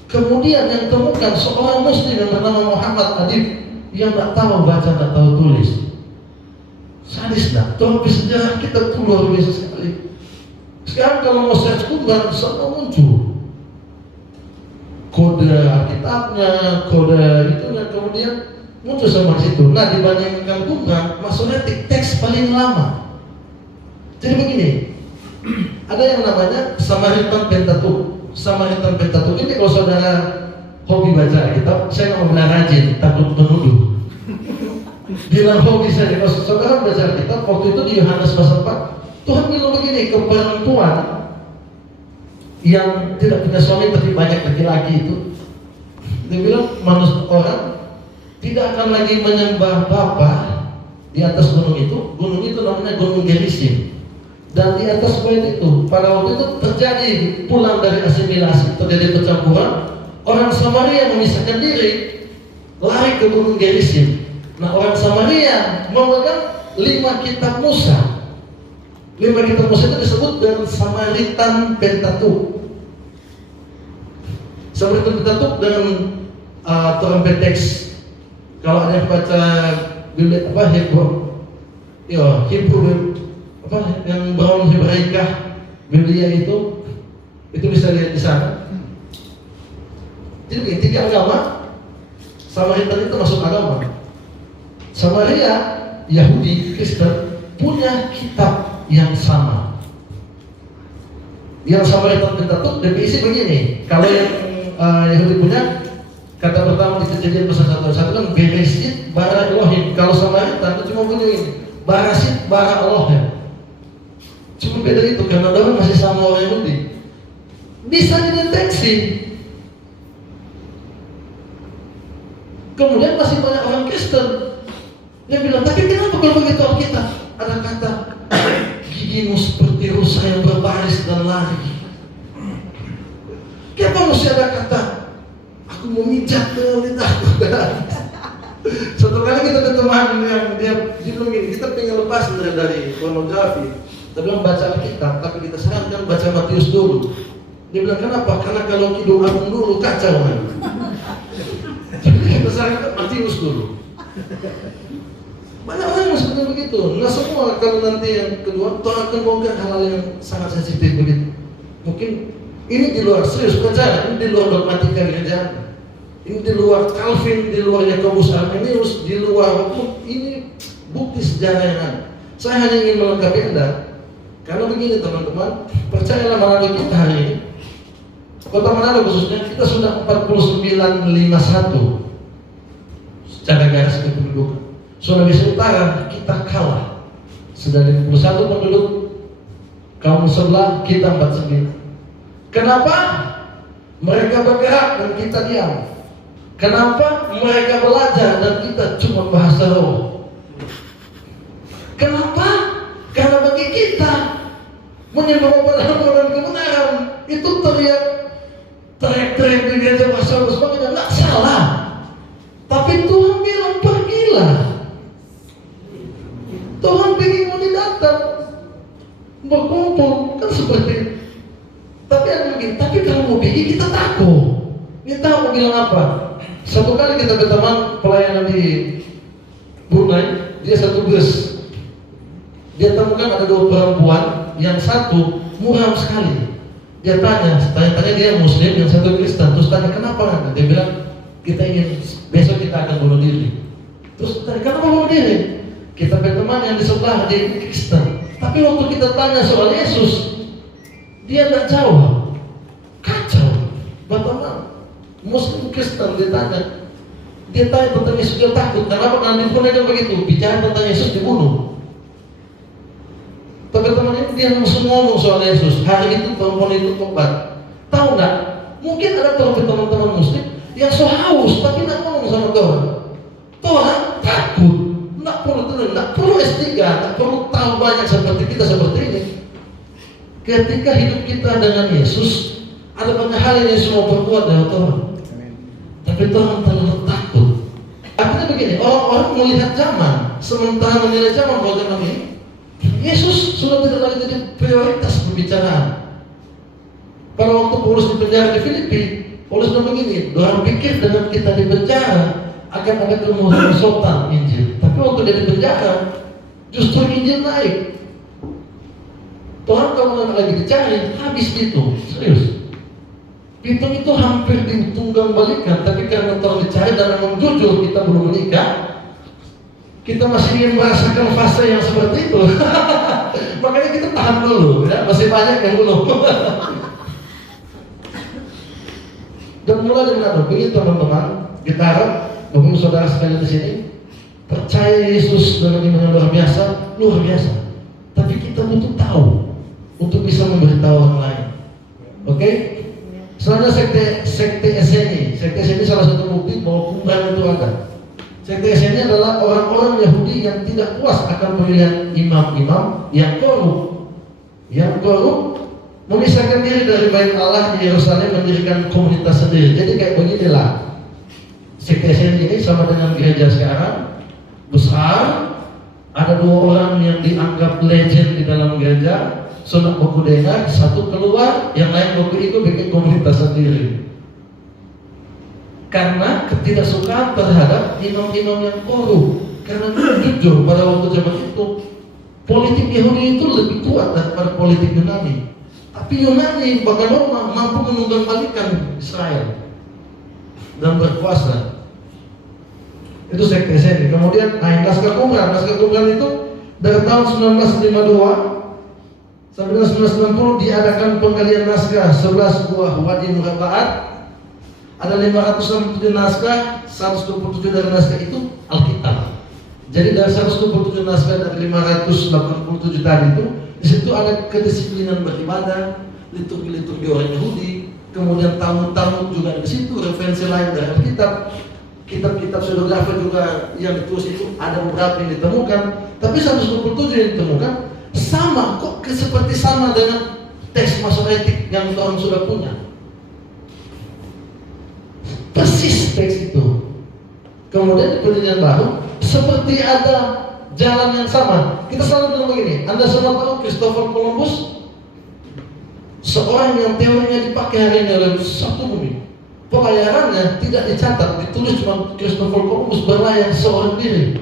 Kemudian yang temukan seorang muslim yang bernama Muhammad Adib yang tak tahu baca, tak tahu tulis. Sadis tak? Tapi sejarah kita tuh luar biasa sekali. Sekarang kalau mau search Qumran, semua muncul. Kode Alkitabnya, kode itunya, kemudian muncul sama di situ. Nah, dibandingkan Qumran, Masoretik teks paling lama. Jadi begini, ada yang namanya Samaritan Pentateuch. Samaritan Pentateuch ini kalau saudara hobi baca kitab, saya nggak mau bilang rajin, takut menuduh. Bilang hobi saja. Kalau saudara baca kitab, waktu itu di Yohanes pasal 4, Tuhan bilang begini ke perempuan yang tidak punya suami tapi banyak laki-laki itu. Dia bilang manusia orang tidak akan lagi menyembah Bapa di atas gunung itu. Gunung itu namanya Gunung Gerizim. Dan di atas bait itu pada waktu itu terjadi pulang dari asimilasi, terjadi percampuran. Orang Samaria memisahkan diri, lari ke Gunung Gerizim. Nah, orang Samaria memegang 5 kitab Musa. 5 kitab Musa itu disebut dengan Samaritan Pentateuch. Samaritan Pentateuch dengan trompet teks. Kalau ada yang baca Biblia apa Hebrew apa yang Brown Hebraika Biblia itu Itu bisa lihat di sana. Jadi 3 agama, Samaritan itu masuk agama. Samaria, Yahudi, Kristen punya kitab yang sama. Yang Samaritan Pentateuch definisi begini. Kalau yang Yahudi punya, kata pertama di Kejadian pasal 1 kan Bereshit bara Elohim. Kalau Samaritan itu cuma bunyi ini, Barasit bara Elohim. Cuma beda itu karena orang masih sama orang Yahudi. Bisa dideteksi. Kemudian masih banyak orang Kristen yang bilang, tapi kenapa kalau begitu Alkitab ada kata gigimu seperti rusa yang berbaris dan lari? Kenapa mesti ada kata aku memijak dengan lidahku? Satu kali kita ke teman yang dia bilang gini, kita pengen lepas dari pornografi, kita bilang baca Alkitab, tapi kita sarankan baca Matius dulu. Dia bilang kenapa? Karena kalau Kidung Agung dulu kacau kan. Jadi kita sarankan Matius dulu. Banyak orang yang seperti begitu. Nah semua kalau nanti yang kedua, Tuhan akan bongkar hal-hal yang sangat sensitif begitu. Mungkin ini di luar serius percaya, ini di luar dogmatika gereja. Ini di luar Calvin, di luar Yakobus Arminius, di luar ini bukti sejarah yang ada. Saya hanya ingin melengkapi Anda. Karena begini teman-teman, percayalah Manado kita hari ini. Kota Manado khususnya kita sudah 4951 secara garis kependudukan. Sulawesi Utara kita kalah, sudah 51 penduduk, kaum sebelah kita 49. Kenapa? Mereka bergerak dan kita diam. Kenapa? Mereka belajar dan kita cuma bahasa roh. Kenapa? Karena bagi kita menyembah pada dan kebenaran itu teriak-teriak di gereja bahasa roh sebagainya, nggak salah. Tapi Tuhan bilang pergilah. Tuhan ingin mau datang berkumpul kan seperti itu. Tapi ada begini, tapi kalau mau pergi kita takut. Kita mau bilang apa? Satu kali kita ke teman pelayanan di Brunei, dia satu bus. Dia temukan ada 2 perempuan, yang satu muram sekali. Dia tanya dia Muslim, yang satu Kristen. Terus tanya kenapa? Dia bilang kita ingin besok kita akan bunuh diri. Terus tanya kenapa bunuh diri? Kita berteman yang di sebelah dia Kristen. Tapi waktu kita tanya soal Yesus, dia tidak jawab. Kacau. Bapak Muslim Kristen ditanya, dia tanya tentang Yesus, dia takut. Kenapa? Karena dia pun begitu. Bicara tentang Yesus dibunuh. Teman-teman ini dia langsung ngomong soal Yesus. Hari itu perempuan itu tobat. Tahu nggak? Mungkin ada teman-teman Muslim yang so haus tapi nggak ngomong sama Tuhan. Tuhan takut. Nggak perlu tenang, nggak perlu S3, nggak perlu tahu banyak seperti kita seperti ini. Ketika hidup kita dengan Yesus, ada banyak hal yang Yesus mau perbuat dengan Tuhan. Tapi Tuhan terlalu takut. Artinya begini, orang-orang melihat zaman, sementara menilai zaman bahwa zaman ini Yesus sudah tidak lagi jadi prioritas pembicaraan. Pada waktu Paulus di penjara di Filipi, Paulus bilang begini, orang pikir dengan kita di penjara akan ada kemusotan Injil. Tapi waktu dia di penjara, justru Injil naik. Tuhan kalau lagi dicari, habis itu, serius. Pitung itu hampir ditunggang balikan, tapi karena Tuhan dicari dan memang jujur kita belum menikah, kita masih ingin merasakan fase yang seperti itu. Makanya kita tahan dulu, ya? Masih banyak yang belum. Dan mulai dengan begini teman-teman, kita harap bahwa saudara sekalian di sini percaya Yesus dengan iman yang luar biasa. Tapi kita butuh tahu untuk bisa memberitahu orang lain. Oke? Selanjutnya sekte SNI. Sekte SNI salah satu bukti bahwa kumpulan itu ada. Sekte SNI adalah orang-orang Yahudi yang tidak puas akan pemilihan imam-imam yang korup. Yang korup memisahkan diri dari Bait Allah di Yerusalem, mendirikan komunitas sendiri. Jadi kayak beginilah. Sekte SNI ini sama dengan gereja sekarang, besar. Ada 2 orang yang dianggap legend di dalam gereja. Sunak buku dengar, satu keluar, yang lain buku itu bikin komunitas sendiri. Karena ketidaksukaan terhadap imam-imam yang korup. Karena jujur pada waktu zaman itu politik Yahudi itu lebih kuat daripada politik Yunani. Tapi Yunani bahkan Roma mampu menunggang-balikan Israel dan berkuasa. Itu sekte Eseni. Kemudian naskah Qumran itu dari tahun 1952 sampai 1990 diadakan penggalian naskah 11 buah wadi murabbaat. Ada 567 naskah, 127 dari naskah itu Alkitab. Jadi dari 127 naskah dari 587 tadi itu, di situ ada kedisiplinan beribadah, liturgi orang Yahudi, kemudian Talmud juga di situ, referensi lain dari Alkitab, kitab-kitab pseudegrapher juga yang ditulis itu ada beberapa yang ditemukan, tapi 127 yang ditemukan sama kok seperti sama dengan teks Masoretik yang orang sudah punya. Persis teks itu. Kemudian di Perjanjian Baru seperti ada jalan yang sama. Kita selalu bilang begini, Anda semua tahu Christopher Columbus, seorang yang teorinya dipakai hari ini oleh satu bumi. Pelayarannya tidak dicatat, ditulis cuma Christopher Columbus berlayar seorang diri.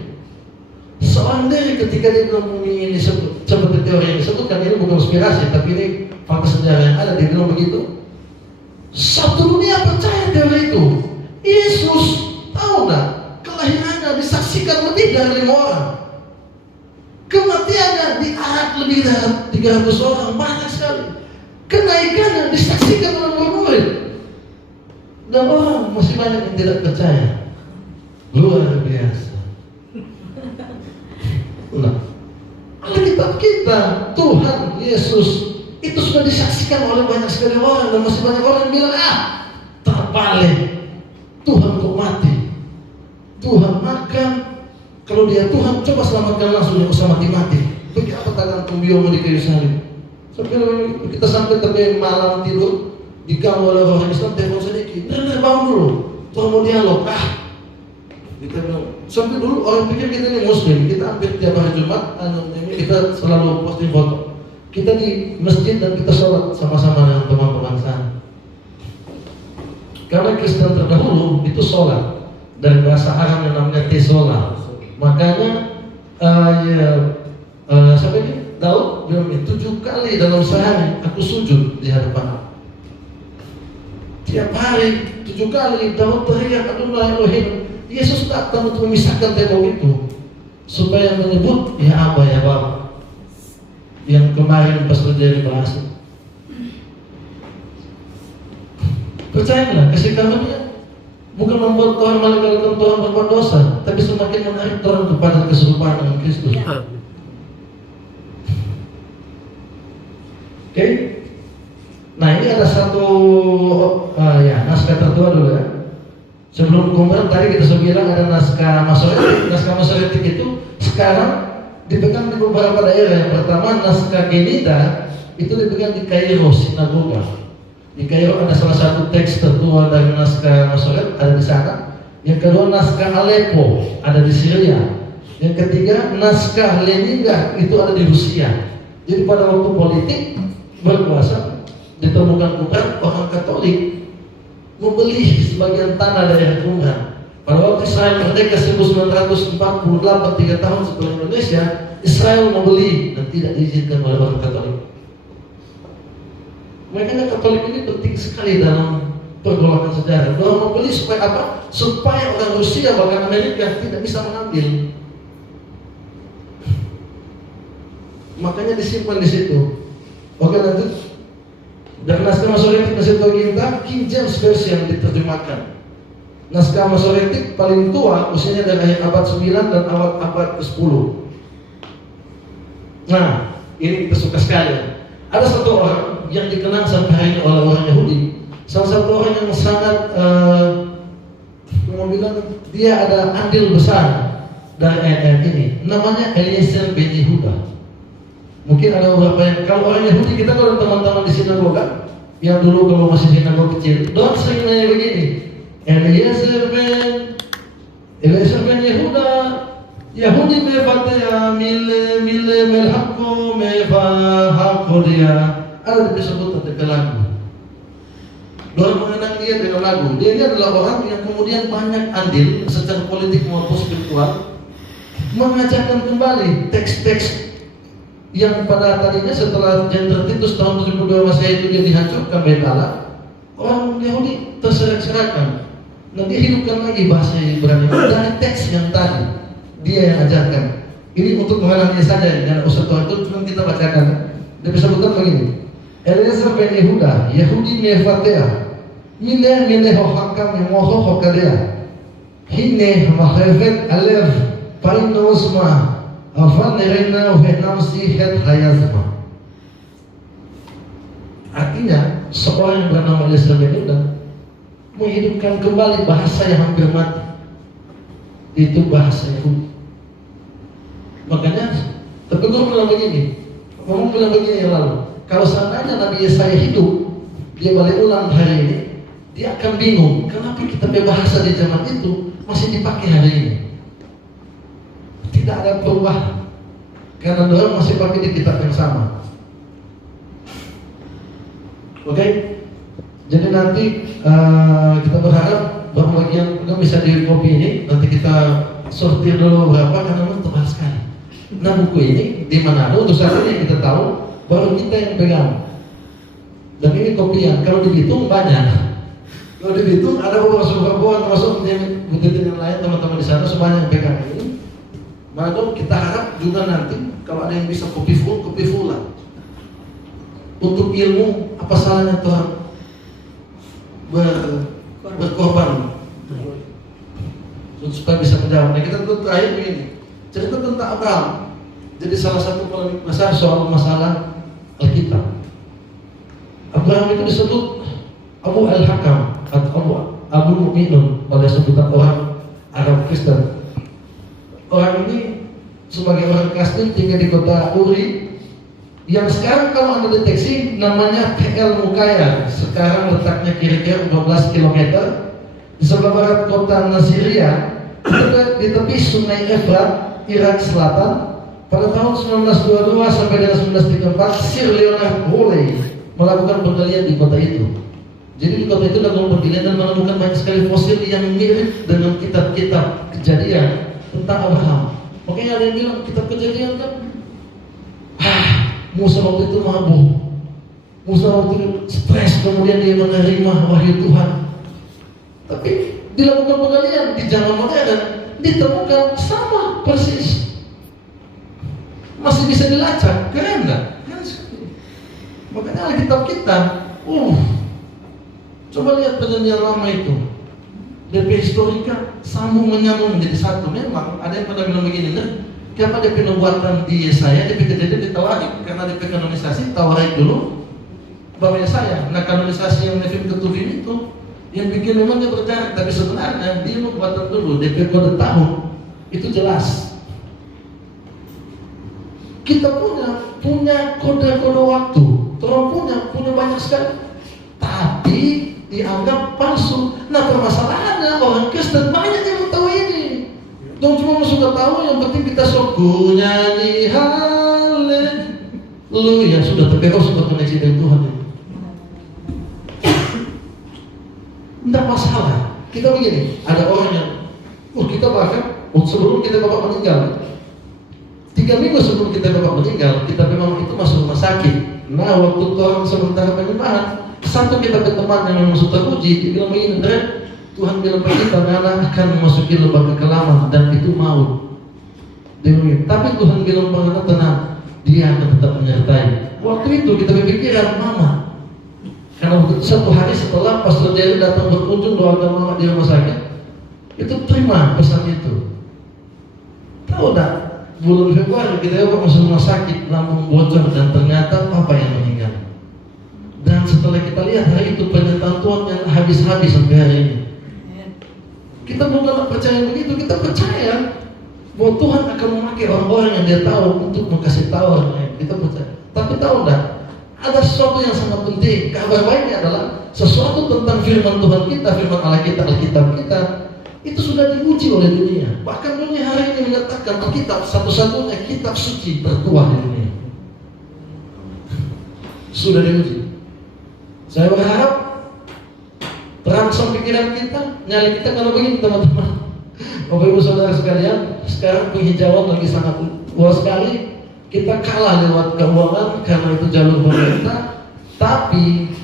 Seorang diri ketika dia bilang bumi ini seperti teori yang disebutkan, ini bukan konspirasi, tapi ini fakta sejarah yang ada, dia bilang begitu. Satu dunia percaya teori itu. Yesus tahu nggak? Kelahirannya disaksikan lebih dari 5 orang. Kematiannya diarak lebih dari 300 orang, banyak sekali. Kenaikannya disaksikan oleh murid-murid. Dan orang masih banyak yang tidak percaya. Luar biasa. Nah, Alkitab kita, Tuhan Yesus itu sudah disaksikan oleh banyak sekali orang, dan masih banyak orang yang bilang, terbalik, Tuhan kok mati, Tuhan makan. Kalau dia Tuhan, coba selamatkan langsung, yang usah mati-mati. Bagi apa tergantung biomo di kayu salib? Kita sampai tapi malam tidur diganggu oleh orang Islam, telepon sedikit, bangun dulu, Tuhan mau dialog. Kita bilang, sampai dulu orang pikir kita ini Muslim, kita hampir tiap hari Jumat, kita selalu posting foto. Kita di masjid dan kita sholat sama-sama dengan teman pebangsaan. Karena Kristen terdahulu itu sholat dari bahasa Arab yang namanya tesola. Makanya siapa ini? Daud bilang 7 kali dalam sehari aku sujud di hadapan. Tiap hari 7 kali Daud teriak, Adonai Elohim. Yesus datang untuk memisahkan tembok itu supaya menyebut ya Aba ya Bapa. Yang kemarin pas terjadi bahasa. Percaya nggak? Kasih karunia bukan membuat Tuhan melegalkan Tuhan berbuat dosa, tapi semakin menarik Tuhan kepada keserupaan dengan Kristus. Oke? Nah ini ada satu naskah tertua dulu ya. Sebelum Qumran tadi kita sudah bilang ada naskah Masoretik. Naskah Masoretik itu sekarang dipegang di beberapa daerah. Yang pertama naskah Genida itu dipegang di Kairo, sinagoga. Di Kairo ada salah satu teks tertua dari naskah Masoret, ada di sana. Yang kedua naskah Aleppo ada di Syria. Yang ketiga naskah Leningrad itu ada di Rusia. Jadi pada waktu politik berkuasa ditemukan Qumran, orang Katolik membeli sebagian tanah daerah Qumran. Pada waktu Israel merdeka 1948, 3 tahun setelah Indonesia, Israel membeli dan tidak diizinkan oleh orang Katolik. Makanya Katolik ini penting sekali dalam pergolakan sejarah. Mereka membeli supaya apa? Supaya orang Rusia bahkan Amerika tidak bisa mengambil. Makanya disimpan di situ. Oke, lanjut. Dan naskah Masoretik masih kita King James versi yang diterjemahkan. Naskah Masoretik paling tua usianya dari akhir abad 9 dan abad ke-10. Nah, ini kita suka sekali. Ada satu orang yang dikenal sampai hari ini oleh orang Yahudi. Salah satu orang yang sangat mau bilang dia ada andil besar dari ayat ini. Namanya Eliezer ben Yehuda. Mungkin ada beberapa yang, kalau orang Yahudi kita kalau teman-teman di sinagoga yang dulu kalau masih sinagoga kecil, doang sering nanya begini, Eliezer ben Yehuda, Yahudi mevatea mile melhako mevahako dia. Ada disebut tentang lagu. Doang mengenang dia dengan lagu. Dia ini adalah orang yang kemudian banyak andil secara politik maupun spiritual, mengajarkan kembali teks-teks yang pada tadinya setelah Jenderal Titus tahun 72 Masehi itu dia dihancurkan bait Allah, orang Yahudi terserak-serakan. Nah dia hidupkan lagi bahasa Ibrani dari teks yang tadi dia yang ajarkan. Ini untuk mengenalnya saja, dan usah Tuhan itu cuma kita bacakan. Dia bisa sebutkan begini. Eliezer ben Yehuda, Yehudi Nefatea, Mile Hohakam Moho Hokadea, Hine Mahevet Alev, Painosma, Afan Nerena Venamsi Het Hayazma. Artinya, seorang yang bernama Eliezer ben Yehuda menghidupkan kembali bahasa yang hampir mati. Itu bahasa Yahudi. Makanya, tapi gue bilang begini, ngomong bilang begini yang lalu. Kalau seandainya Nabi Yesaya hidup, dia balik ulang hari ini, dia akan bingung kenapa kita berbahasa di zaman itu masih dipakai hari ini. Tidak ada perubahan, karena orang masih pakai di kitab yang sama. Oke? Jadi nanti kita berharap bahwa bagian yang bisa di copy ini nanti kita sortir dulu berapa karena memang tebal sekali. Nah buku ini di Manado untuk saat ini kita tahu baru kita yang pegang. Dan ini kopian. Kalau di Bitung banyak. Kalau di Bitung ada beberapa buah termasuk bukti yang lain teman-teman di sana semuanya yang pegang ini. Manado kita harap juga nanti kalau ada yang bisa kopi full lah. Untuk ilmu apa salahnya Tuhan berkorban supaya bisa menjawab. Nah kita tutup terakhir begini, cerita tentang Abraham. Jadi salah satu polemik besar soal masalah Alkitab. Abraham itu disebut Abu Al-Hakam atau Abu Mu'minun oleh sebutan orang Arab Kristen. Orang ini sebagai orang Kristen tinggal di kota Uri, yang sekarang kalau Anda deteksi namanya Tel Mukaya. Sekarang letaknya kira-kira 12 km di sebelah barat kota Naziria, di tepi sungai Efrat, Irak Selatan. Pada tahun 1922 sampai dengan 1934, Sir Leonard Rowley melakukan penggalian di kota itu. Jadi di kota itu melakukan penggalian dan menemukan banyak sekali fosil yang mirip dengan kitab-kitab kejadian tentang Abraham. Makanya ada yang bilang kitab kejadian kan, Musa waktu itu mabuk, Musa waktu itu stres, kemudian dia menerima wahyu Tuhan. Tapi dilakukan penggalian di zaman modern, ditemukan sama persis. Masih bisa dilacak, keren nggak? Makanya Alkitab kita, coba lihat perjanjian lama itu, DP historika sambung menyambung menjadi satu. Memang ada yang pada bilang begini, kenapa DP nubuatan di Yesaya, DP kejadian di Tawarik? Karena DP kanonisasi Tawarik dulu, baru Yesaya. Nah kanonisasi yang Nevim Ketuvim itu, yang bikin memang dia berjarak, tapi sebenarnya dia nubuatan dulu, DP kode tahun itu jelas. Kita punya kode-kode waktu, orang punya banyak sekali, tapi dianggap palsu. Nah permasalahannya orang Kristen banyak yang tahu ini. Dong cuma suka tahu, yang penting kita soku nyanyi haleluya, sudah terpekau sudah koneksi dengan Tuhan ini. Tidak masalah. Kita begini, ada orang yang kita bahkan sebelum kita bapak meninggal, 3 minggu sebelum kita bapak meninggal, kita memang itu masuk rumah sakit. Nah waktu orang sementara penyembahan, satu kita ke teman yang memang sudah uji, dia bilang begini, Tuhan bilang pada kita, anak akan memasuki lubang kekelaman dan itu maut. Dia bilang, tapi Tuhan bilang pada tenang, dia akan tetap menyertai. Waktu itu kita berpikiran mama, karena satu hari setelah Pastor Jerry datang berkunjung doakan mama di rumah sakit, itu terima pesan itu. Tahu tak? Bulan Februari kita masuk rumah sakit, lambung bocor dan ternyata papa yang meninggal. Dan setelah kita lihat hari itu pernyataan Tuhan yang habis-habis sampai hari ini. Kita bukan percaya begitu, kita percaya bahwa Tuhan akan memakai orang-orang yang dia tahu untuk mengkasih tahu orang lain. Kita percaya. Tapi tahu enggak? Ada sesuatu yang sangat penting. Kabar baiknya adalah sesuatu tentang firman Tuhan kita, firman Allah kita, Alkitab kita, itu sudah diuji oleh dunia. Bahkan dunia hari ini menyatakan Alkitab satu-satunya kitab suci tertua di dunia. Sudah diuji. Saya berharap terangsang pikiran kita, nyali kita kalau begini teman-teman. Bapak Ibu Saudara sekalian, sekarang penghijauan lagi sangat luas sekali. kita kalah lewat keuangan karena itu jalur pemerintah, tapi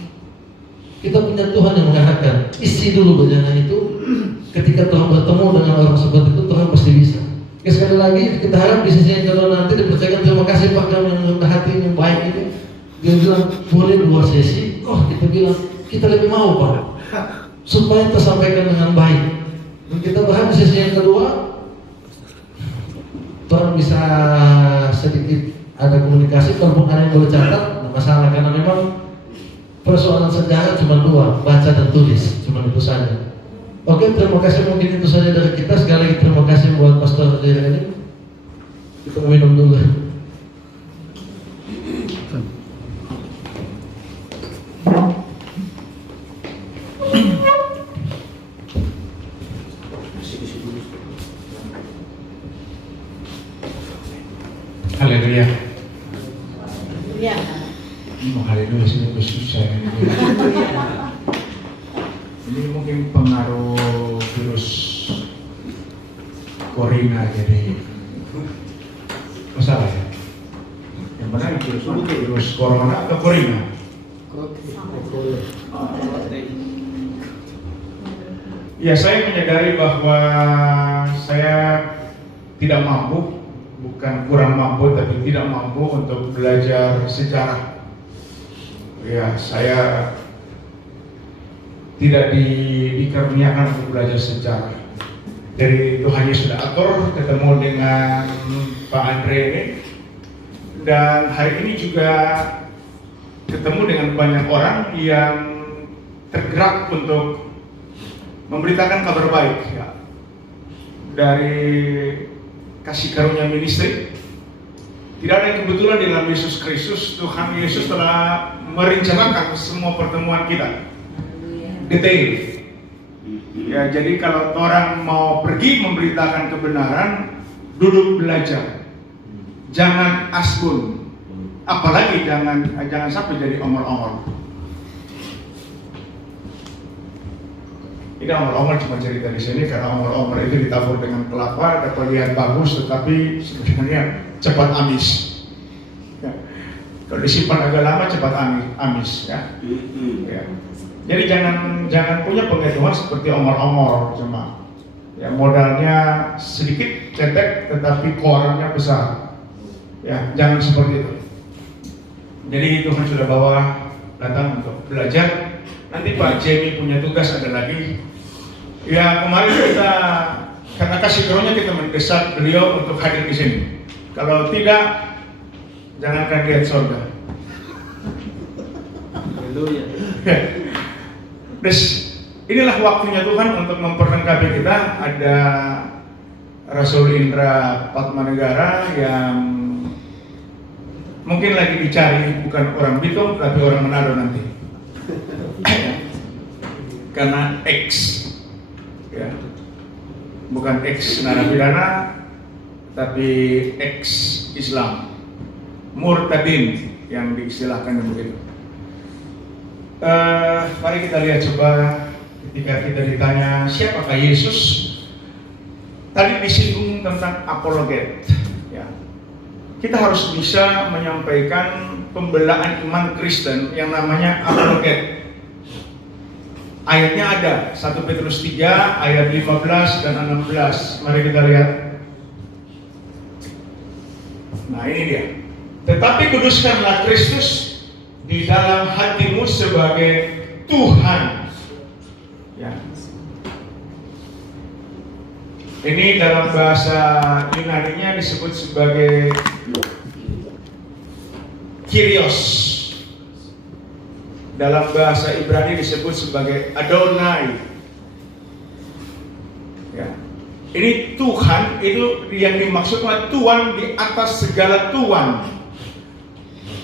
kita punya Tuhan yang mengatakan isi dulu bejana itu. Ketika Tuhan bertemu dengan orang seperti itu, Tuhan pasti bisa. Oke, sekali lagi kita harap di sisi yang kedua nanti dipercayakan. Terima kasih Pak Gam yang rendah hati yang baik ini. Dia bilang boleh 2 sesi. Oh, kita bilang kita lebih mau Pak, supaya tersampaikan dengan baik. Dan kita berharap di sesi yang kedua Tuhan bisa sedikit ada komunikasi. Kalaupun ada yang boleh catat, masalah karena memang persoalan sejarah cuma 2, baca dan tulis, cuma itu saja. Oke, terima kasih, mungkin itu saja dari kita. Sekali lagi terima kasih buat Pastor Jaya ini. Kita minum dulu. Haleluya. Ya. Haleluya, sini susah ini. Ini mungkin pengaruh virus corona jadi masalah ya. Yang benar virus corona atau corona? Ya, saya menyadari bahwa saya tidak mampu, bukan kurang mampu, tapi tidak mampu untuk belajar sejarah. Ya, saya tidak dikaruniakan untuk belajar sejarah. Dari Tuhan Yesus sudah atur ketemu dengan Pak Andre ini, dan hari ini juga ketemu dengan banyak orang yang tergerak untuk memberitakan kabar baik ya. Dari kasih karunia ministry. Tidak ada yang kebetulan di dalam Yesus Kristus. Tuhan Yesus telah merencanakan semua pertemuan kita detail. Ya, jadi kalau orang mau pergi memberitakan kebenaran, duduk belajar. Jangan asbun. Apalagi jangan sampai jadi omor-omor. Ini omor-omor cuma cerita di sini karena omor-omor itu ditabur dengan kelapa, dapat lihat bagus, tetapi sebenarnya cepat amis. Ya. Kalau disimpan agak lama cepat amis, ya. Ya. Jadi jangan punya pengetahuan seperti omor-omor cuma. Ya, modalnya sedikit cetek tetapi korannya besar. Ya, jangan seperti itu. Jadi Tuhan sudah bawa datang untuk belajar. Nanti Pak Jamie punya tugas ada lagi. Ya, kemarin kita karena kasih karunia kita mendesak beliau untuk hadir di sini. Kalau tidak, jangankan lihat surga. Haleluya. Terus inilah waktunya Tuhan untuk memperlengkapi kita. Ada Rasul Indra Patmanegara yang mungkin lagi dicari, bukan orang Bitung tapi orang Manado nanti. Karena X, ya, bukan X narapidana tapi X Islam, murtadin yang diistilahkan begitu. Mari kita lihat coba ketika kita ditanya siapakah Yesus. Tadi disinggung tentang apologet. Ya. Kita harus bisa menyampaikan pembelaan iman Kristen yang namanya apologet. Ayatnya ada 1 Petrus 3 ayat 15 dan 16. Mari kita lihat. Nah, ini dia. Tetapi kuduskanlah Kristus di dalam hatimu sebagai Tuhan. Ya. Ini dalam bahasa Yunani-nya disebut sebagai Kyrios. Dalam bahasa Ibrani disebut sebagai Adonai. Ya. Ini Tuhan, itu yang dimaksudkan Tuhan di atas segala Tuhan.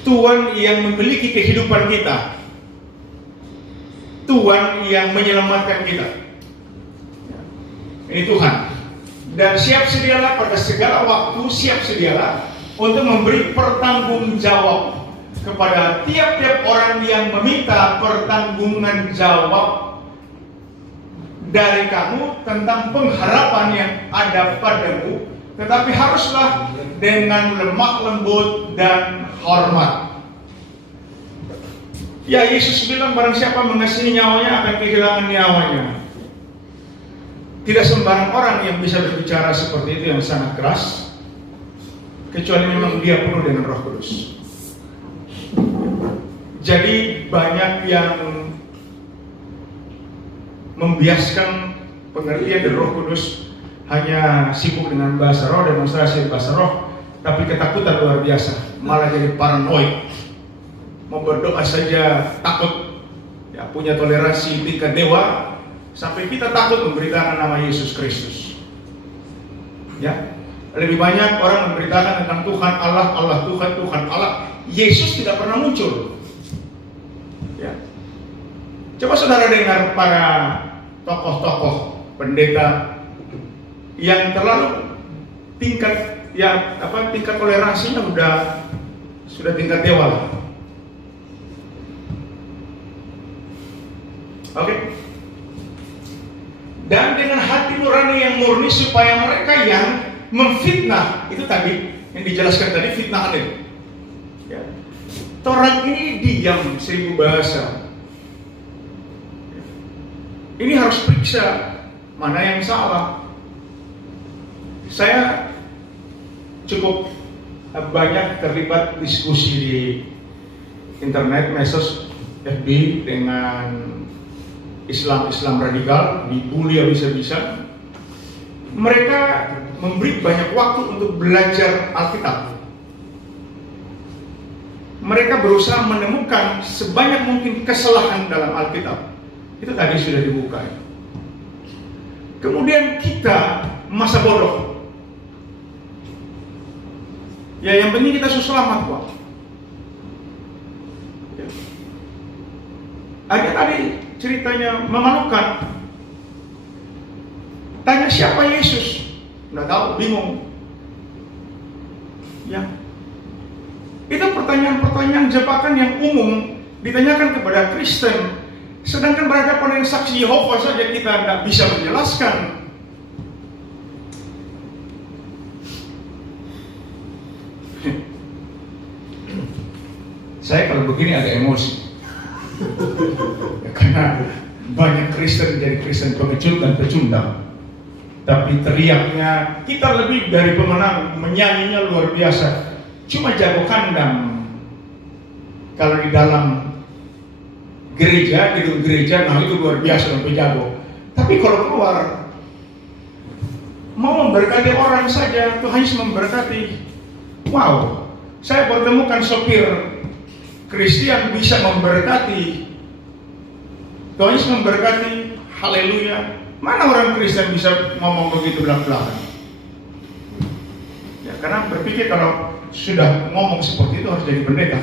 Tuhan yang memiliki kehidupan kita, Tuhan yang menyelamatkan kita. Ini Tuhan. Dan siap sedialah pada segala waktu, siap sedialah untuk memberi pertanggung jawab kepada tiap-tiap orang yang meminta pertanggungan jawab dari kamu tentang pengharapan yang ada padamu, tetapi haruslah dengan lemah lembut dan hormat. Ya, Yesus bilang barang siapa mengasihi nyawanya akan kehilangan nyawanya. Tidak sembarang orang yang bisa berbicara seperti itu yang sangat keras, kecuali memang dia penuh dengan Roh Kudus. Jadi banyak yang membiaskan pengertian dari Roh Kudus hanya sibuk dengan bahasa roh, demonstrasi bahasa roh, tapi ketakutan luar biasa, malah jadi paranoid. Mau berdoa saja takut, ya, punya toleransi tingkat dewa, sampai kita takut memberitakan nama Yesus Kristus. Ya, lebih banyak orang memberitakan tentang Tuhan Allah, Allah Tuhan, Tuhan Allah. Yesus tidak pernah muncul. Ya. Coba saudara dengar para tokoh-tokoh pendeta yang terlalu tingkat toleransinya sudah tingkat dewa lah. Oke. Dan dengan hati nurani yang murni supaya mereka yang memfitnah, itu tadi yang dijelaskan tadi, fitnah itu. Ya. Orang ini diam 1000 bahasa. Ini harus periksa mana yang salah. Saya cukup banyak terlibat diskusi di internet, medsos, FB dengan Islam radikal, dibully habis-habisan. Mereka memberi banyak waktu untuk belajar Alkitab. Mereka berusaha menemukan sebanyak mungkin kesalahan dalam Alkitab. Itu tadi sudah dibuka. Kemudian kita masa bodoh. Ya, yang penting kita selamat kok. Ya. Ada tadi ceritanya memalukan. Tanya siapa Yesus? Nggak tahu, bingung. Ya. Itu pertanyaan-pertanyaan jebakan yang umum ditanyakan kepada Kristen. Sedangkan berhadapan dengan saksi Yehova saja kita nggak bisa menjelaskan. Saya kalau begini agak emosi. Karena banyak Kristen jadi Kristen pengecut dan pecundang. Tapi teriaknya kita lebih dari pemenang, menyanyinya luar biasa. Cuma jago kandang. Kalau di dalam gereja, gedung gereja, nah itu luar biasa sampai jago. Tapi kalau keluar, mau memberkati orang saja, Tuhan Yesus memberkati. Wow, saya bertemukan sopir Kristen bisa memberkati. Tuhan Yesus memberkati, haleluya. Mana orang Kristen bisa ngomong begitu belak-belakan? Ya, karena berpikir kalau sudah ngomong seperti itu harus jadi pendeta.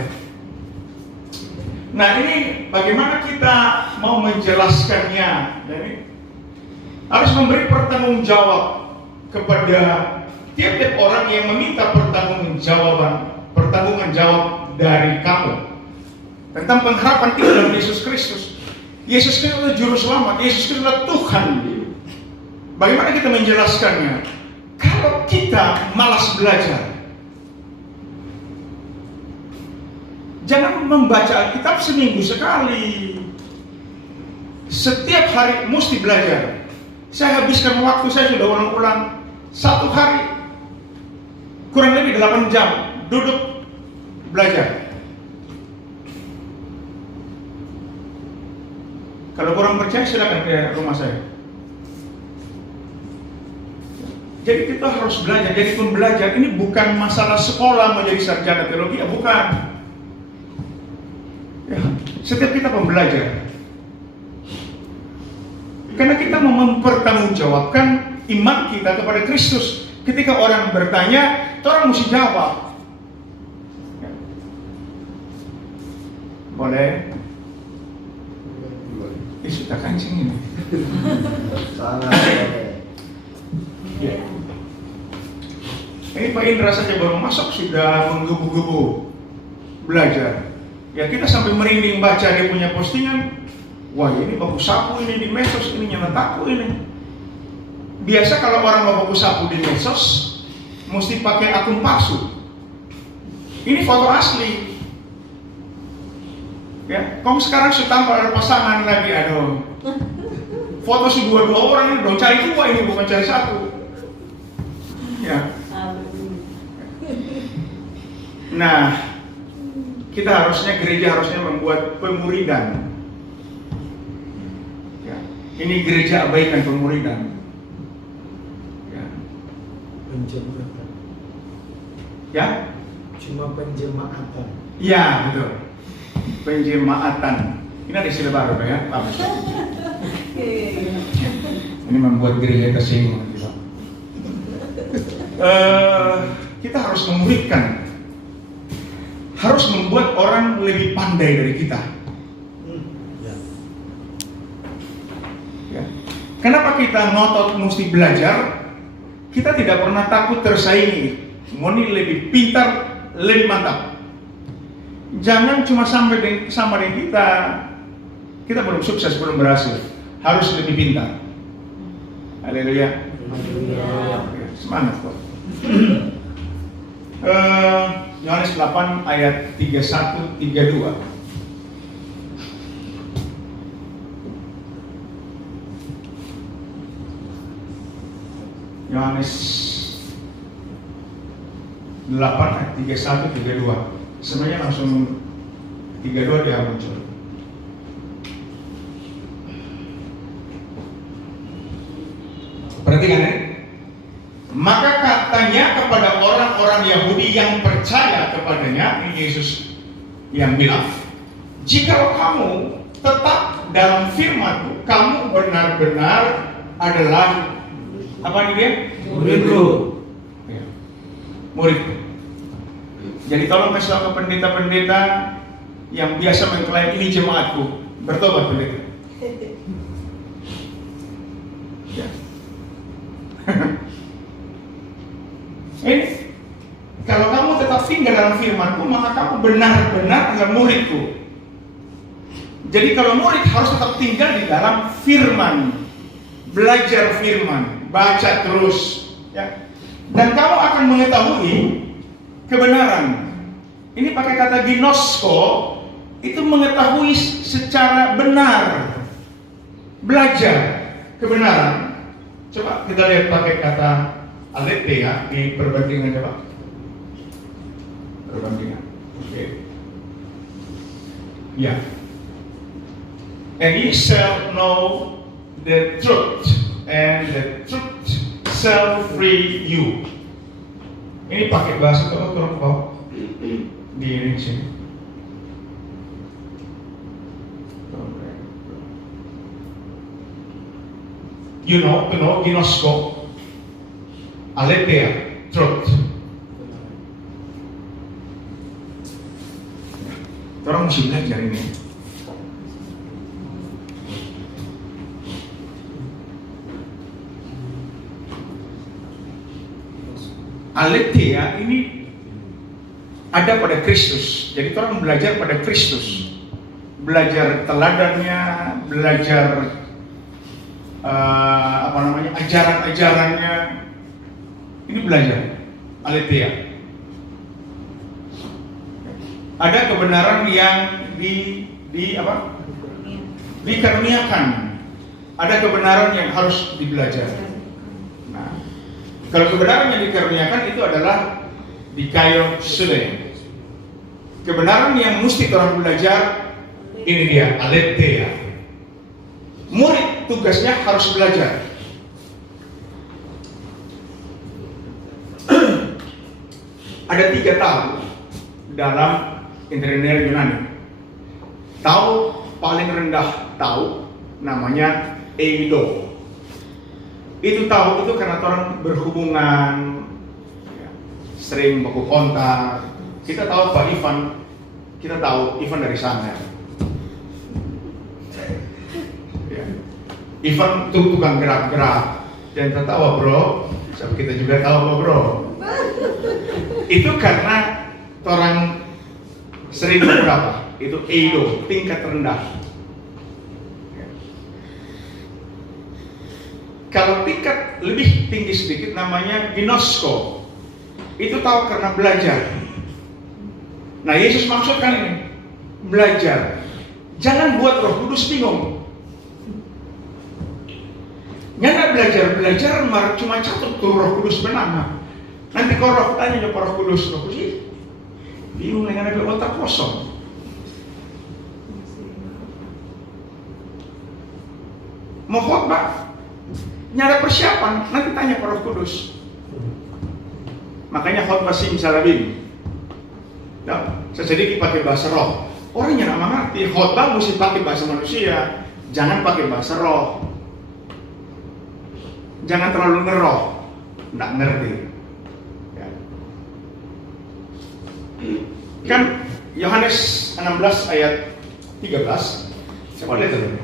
Nah, ini bagaimana kita mau menjelaskannya? Jadi, harus memberi pertanggungjawab kepada tiap-tiap orang yang meminta pertanggungan jawab dari kamu tentang pengharapan kita dalam Yesus Kristus. Yesus Kristus adalah juru selamat, Yesus Kristus adalah Tuhan. Bagaimana kita menjelaskannya? Kalau kita malas belajar, jangan membaca Alkitab seminggu sekali. Setiap hari mesti belajar. Saya habiskan waktu, saya sudah ulang-ulang, 1 hari kurang lebih 8 jam duduk belajar. Kalau kurang percaya silakan ke rumah saya. Jadi kita harus belajar, jadi pembelajar. Ini bukan masalah sekolah menjadi sarjana teologi, bukan. Ya, setiap kita pembelajar. Karena kita mau mempertanggungjawabkan iman kita kepada Kristus. Ketika orang bertanya, orang mesti jawab. Ya. Boleh? Sudah kancing ini. Ya. Ini Pak Indra saja baru masuk sudah menggebu-gebu belajar. Ya, kita sampai merinding baca dia punya postingan. Wah, ini baku sapu ini di medsos, ini nyetak aku ini. Biasa kalau orang mau baku sapu di medsos, mesti pakai akun palsu. Ini foto asli. Ya, kamu sekarang tambah ada pasangan lagi, aduh. Foto si dua orang ini dong, cari dua ini bukan cari satu. Ya. Nah, kita gereja harusnya membuat pemuridan. Ya. Ini gereja abaikan pemuridan. Ya. Penjemaatan. Ya? Cuma penjemaatan. Ya, betul. Penjemaatan. Ini ada istilah baru ya, Pak. Ini membuat gereja tersinggung. Kita harus memuridkan, harus membuat orang lebih pandai dari kita. Ya. Kenapa kita ngotot mesti belajar? Kita tidak pernah takut tersaingi. Moni lebih pintar, lebih mantap. Jangan cuma sama dengan kita belum sukses, belum berhasil. Harus lebih pintar. Haleluya. Semangat kok. Yohanes 8 ayat 31-32. Yohanes 8 ayat 31-32. Sebenarnya langsung 32 dia muncul. Perhatikan ya. Maka katanya kepada orang-orang Yahudi yang percaya kepadanya, ini Yesus yang bilang, jikalau kamu tetap dalam firman-Ku, kamu benar-benar adalah apa ini dia? Muridku. Ya. Muridku. Jadi tolong kasih tahu ke pendeta-pendeta yang biasa mengklaim ini jemaatku, bertobat pendeta. Ya. Ini kalau kamu tetap tinggal dalam firman-Ku, maka kamu benar-benar adalah muridku. Jadi kalau murid harus tetap tinggal di dalam firman, belajar firman, baca terus, ya. Dan kamu akan mengetahui kebenaran. Ini pakai kata ginosko, itu mengetahui secara benar, belajar kebenaran. Coba kita lihat pakai kata aletheia di perbandingan, coba. Perbandingan. Oke. Ya. And ye shall know the truth, and the truth shall free you. Ini pakai bahasa kau di Indonesia. You know, ginosko, aletheia, truth. Orang mesti belajar ini. Aletheia ini ada pada Kristus. Jadi orang belajar pada Kristus, belajar teladannya, belajar ajaran-ajarannya. Ini belajar aletheia. Ada kebenaran yang dikaruniakan. Ada kebenaran yang harus dibelajar. Kalau kebenaran yang dikaruniakan itu adalah dikaiosune. Kebenaran yang mesti orang belajar, ini dia, aletheia. Murid tugasnya harus belajar. Ada 3 tahu dalam interlinear Yunani. Tahu paling rendah tahu namanya eido. Itu tahu itu karena orang berhubungan, ya, sering baku kontak. Kita tahu Pak Ivan, kita tahu Ivan dari sana. Ya. Ivan tuh tukang gerak-gerak, dan tertawa bro. Sampai kita juga tahu bro. Itu karena orang sering berapa? Itu eido, tingkat rendah. Kalau tingkat lebih tinggi sedikit namanya ginosko. itu tahu karena belajar. Nah, Yesus maksudkan ini, belajar. Jangan buat Roh Kudus bingung. Nyana belajar cuma catat tuh Roh Kudus benar. Nanti kalau Roh tanya Roh Kudus bingung dengan ada otak kosong. Mau khotbah, nyara persiapan, nanti tanya Roh Kudus. Makanya khotbah simsalabim. Nah, sedikit pakai bahasa roh. Orang yang nggak mengerti, khotbah mesti pakai bahasa manusia, jangan pakai bahasa roh. Jangan terlalu ngeroh, nggak ngerti. Ya. Kan Yohanes 16 ayat 13, coba lihat dulu.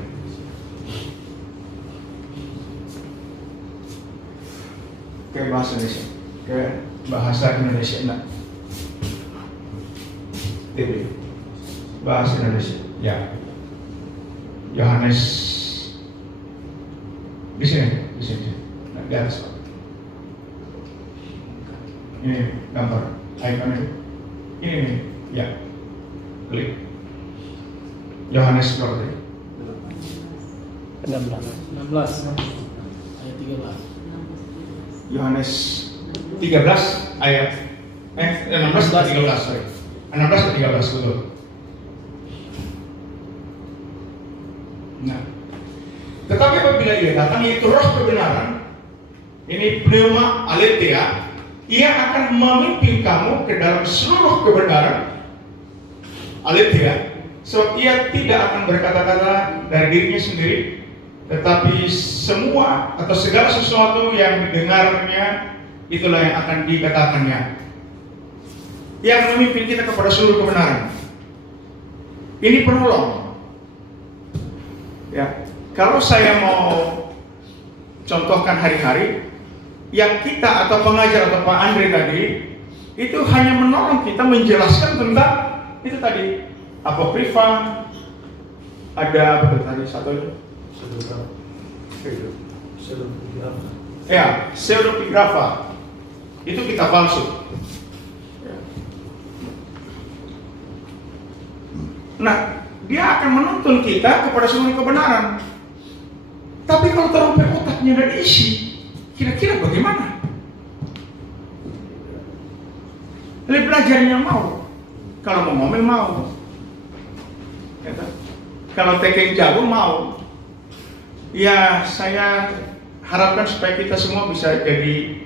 Ke bahasa Indonesia, enggak. TV. Bahasa Indonesia. Ya. Yohanes di sini. Nah, di atas, Pak. Ini gambar icon itu. Ini nih. Ya. Klik. Yohanes berapa tadi? 16 Ayat 13. Yohanes 13 ayat 16 ke 13, sorry. 16 ke 13, betul. Nah, tetapi apabila ia datang, yaitu Roh kebenaran, ini pneuma aletheia, ia akan memimpin kamu ke dalam seluruh kebenaran, aletheia, sebab ia tidak akan berkata-kata dari dirinya sendiri, tetapi semua atau segala sesuatu yang didengarnya itulah yang akan dikatakannya. Ia akan memimpin kita kepada seluruh kebenaran. Ini penolong. Ya, kalau saya mau contohkan hari-hari, yang kita atau pengajar atau Pak Andre tadi itu hanya menolong kita menjelaskan tentang itu tadi apokrifa, ada apa tadi satunya? Ya, pseudepigrafa. Itu kitab palsu. Nah, dia akan menuntun kita kepada seluruh kebenaran. Tapi kalau terlalu otaknya dan diisi, kira-kira bagaimana? Lebih belajarnya mau. Kalau mau ngomel mau. Ya, kalau tekeng jago mau. Ya, saya harapkan supaya kita semua bisa jadi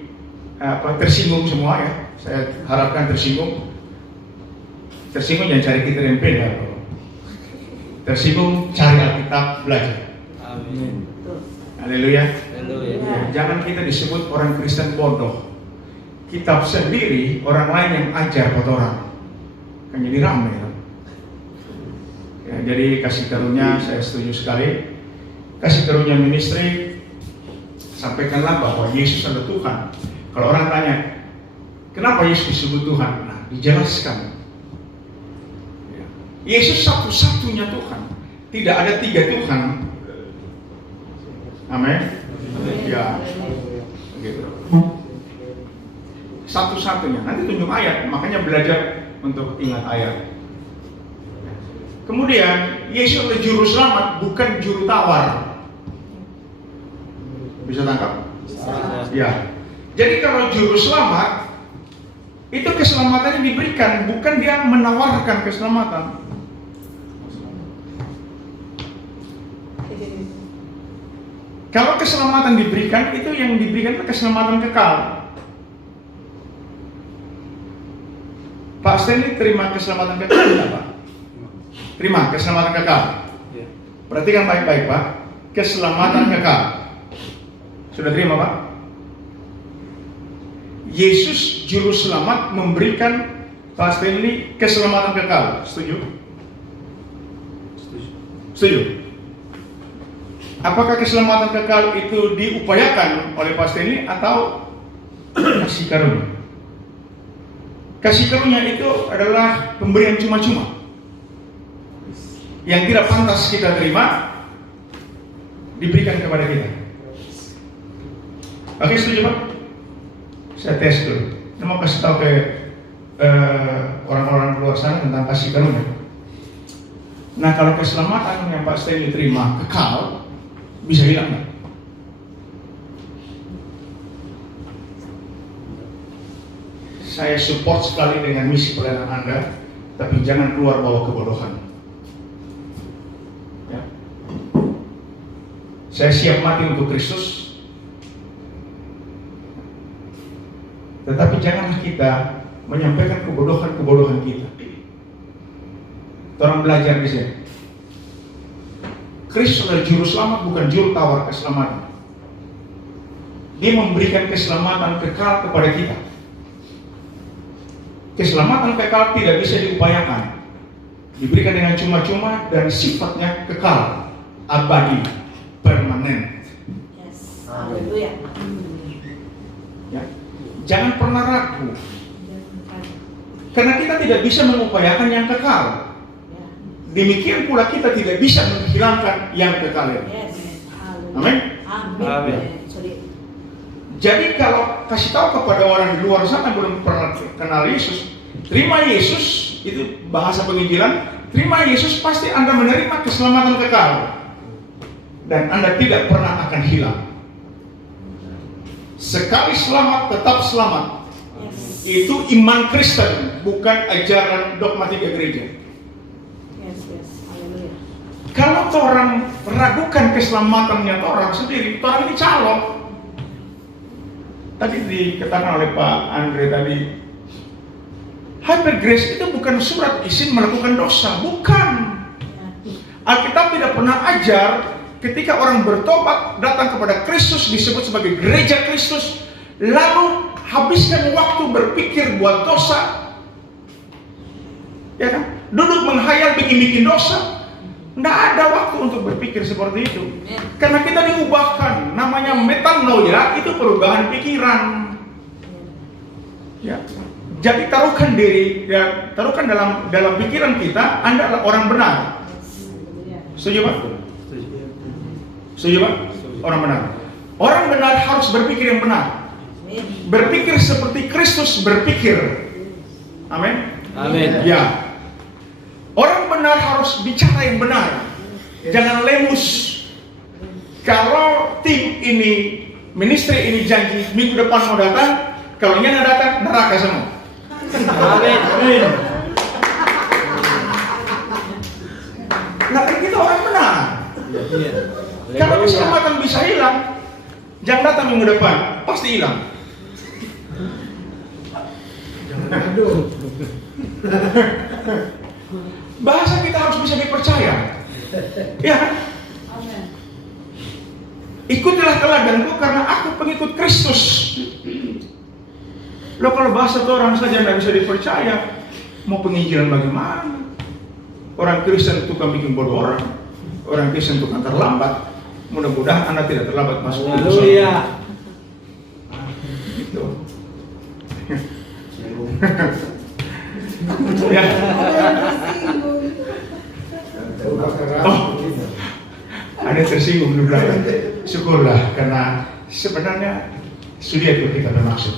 tersinggung semua ya. Saya harapkan tersinggung. Tersinggung jangan cari kita yang beda. Tersinggung cari Alkitab, belajar. Amin. Haleluya. Haleluya. Jangan kita disebut orang Kristen bodoh. Kitab sendiri orang lain yang ajar buat orang. Kan jadi ramai ya. Ya, jadi kasih karunia saya setuju sekali. Kasih karunia ministry, sampaikanlah bahwa Yesus adalah Tuhan. Kalau orang tanya, kenapa Yesus disebut Tuhan? Nah, dijelaskan. Ya. Yesus satu-satunya Tuhan. Tidak ada tiga Tuhan. Amin. Ya, gitu. Satu-satunya. Nanti tunjuk ayat, makanya belajar untuk ingat ayat. Kemudian Yesus adalah juru selamat, bukan juru tawar. Bisa tangkap? Ya. Jadi kalau juru selamat itu keselamatannya diberikan, bukan dia menawarkan keselamatan. Kalau keselamatan diberikan, itu yang diberikan keselamatan kekal. Pak Stanley terima keselamatan kekal tidak, Pak? Terima keselamatan kekal. Perhatikan baik-baik, Pak. Keselamatan kekal. Sudah terima, Pak? Yesus juru selamat memberikan Pak Stanley keselamatan kekal. Setuju? Setuju? Apakah keselamatan kekal itu diupayakan oleh Pak Stanley atau kasih karunia? Kasih karunia itu adalah pemberian cuma-cuma yang tidak pantas kita terima diberikan kepada kita. Oke, setuju, Pak? Saya tes dulu. mau kasih tahu ke orang-orang luar sana tentang kasih karunia. Nah, kalau keselamatan yang Pak Stanley terima kekal, bisa hilang nggak? Saya support sekali dengan misi pelayanan Anda, tapi jangan keluar bawa kebodohan. Ya. Saya siap mati untuk Kristus, tetapi janganlah kita menyampaikan kebodohan-kebodohan kita. Orang belajar di sini. Kristus adalah juru selamat, bukan juru tawar keselamatan. Dia memberikan keselamatan kekal kepada kita. Keselamatan kekal tidak bisa diupayakan, diberikan dengan cuma-cuma dan sifatnya kekal, abadi, permanen. Yes. Haleluya. Ya. Jangan pernah ragu, karena kita tidak bisa mengupayakan yang kekal. Demikian pula kita tidak bisa menghilangkan yang kekal. Yes. Amin. Amin. Sorry. Jadi kalau kasih tahu kepada orang di luar sana belum pernah kenal Yesus, terima Yesus, itu bahasa penginjilan, terima Yesus pasti Anda menerima keselamatan kekal. Dan Anda tidak pernah akan hilang. Sekali selamat, tetap selamat. Yes. Itu iman Kristen, bukan ajaran dogmatika gereja. Yes. Haleluya. Kalau orang ragukan keselamatannya orang sendiri, orang ini calok. Tadi dikatakan oleh Pak Andre tadi, Hyper Grace itu bukan surat izin melakukan dosa, bukan. Alkitab tidak pernah ajar ketika orang bertobat datang kepada Kristus disebut sebagai gereja Kristus, lalu habiskan waktu berpikir buat dosa, ya kan? Duduk menghayal bikin dosa. Nggak ada waktu untuk berpikir seperti itu. Karena kita diubahkan, namanya metanoia, itu perubahan pikiran. Ya. Jadi taruhkan diri, ya, taruhkan dalam pikiran kita, Anda adalah orang benar. Setuju Pak? Setuju Pak? Orang benar. Orang benar harus berpikir yang benar. Berpikir seperti Kristus berpikir. Amin. Amin. Ya. Orang benar harus bicara yang benar, jangan lemus. Kalau tim ini, ministry ini janji minggu depan mau datang, kalau nggak datang, neraka semua. Amin. Nah, kan kita orang benar. Iya. Kalau keselamatan bisa hilang, jangan datang minggu depan, pasti hilang. Bahasa kita harus bisa dipercaya. Ya. Ikutilah teladanku karena aku pengikut Kristus. Loh, kalau bahasa orang saja tidak bisa dipercaya, mau penginjilan bagaimana? Orang Kristen tukang bikin bodoh orang Kristen tukang terlambat. Mudah-mudahan Anda tidak terlambat masuk ke Haleluya. Gitu. Ya. Oh, ada tersinggung di belakang. Syukurlah, karena sebenarnya sudah itu kita bermaksud.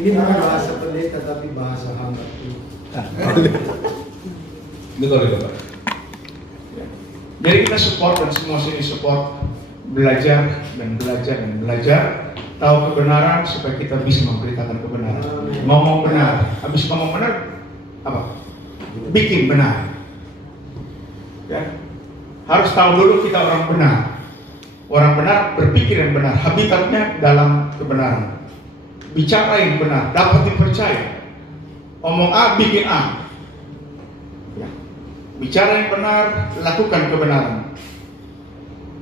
Ini bukan bahasa pendeta tapi bahasa hamba. Betul itu Pak. Jadi kita support dan semua sini support, belajar dan belajar, tahu kebenaran supaya kita bisa memberitakan kebenaran. Ngomong benar, habis ngomong benar apa? Bikin benar. Ya. Harus tahu dulu kita orang benar. Orang benar berpikir yang benar, habitatnya dalam kebenaran. Bicara yang benar, dapat dipercaya. Omong A, bikin A. Ya. Bicara yang benar, lakukan kebenaran.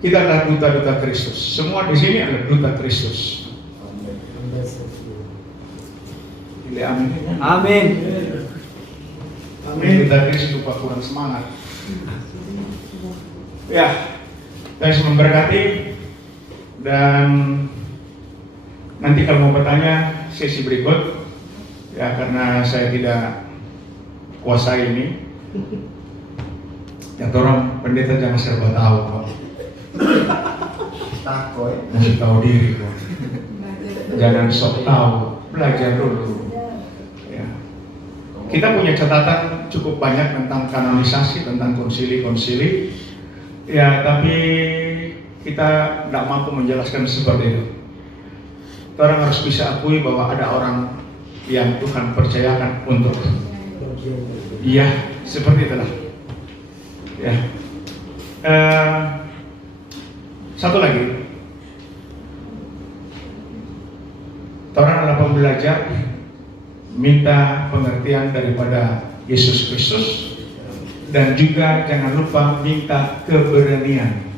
Kita adalah duta-duta Kristus. Semua di sini adalah duta Kristus. Amin. Amin. Amin. Duta Kristus lupa kurang semangat. Ya, Tuhan memberkati. Dan nanti kalau mau bertanya sesi berikut, ya karena saya tidak kuasa ini. Ya orang pendeta jangan serba tahu kok. Takoi. Masih tahu diri kok. Jangan sok tahu, belajar dulu. Ya. Kita punya catatan cukup banyak tentang kanonisasi, tentang konsili-konsili. Ya, tapi kita tidak mampu menjelaskan seperti itu. Orang harus bisa akui bahwa ada orang yang Tuhan percayakan untuk. Iya, seperti itulah. Ya. Satu lagi. Orang adalah pembelajar, minta pengertian daripada Yesus Kristus, dan juga jangan lupa minta keberanian.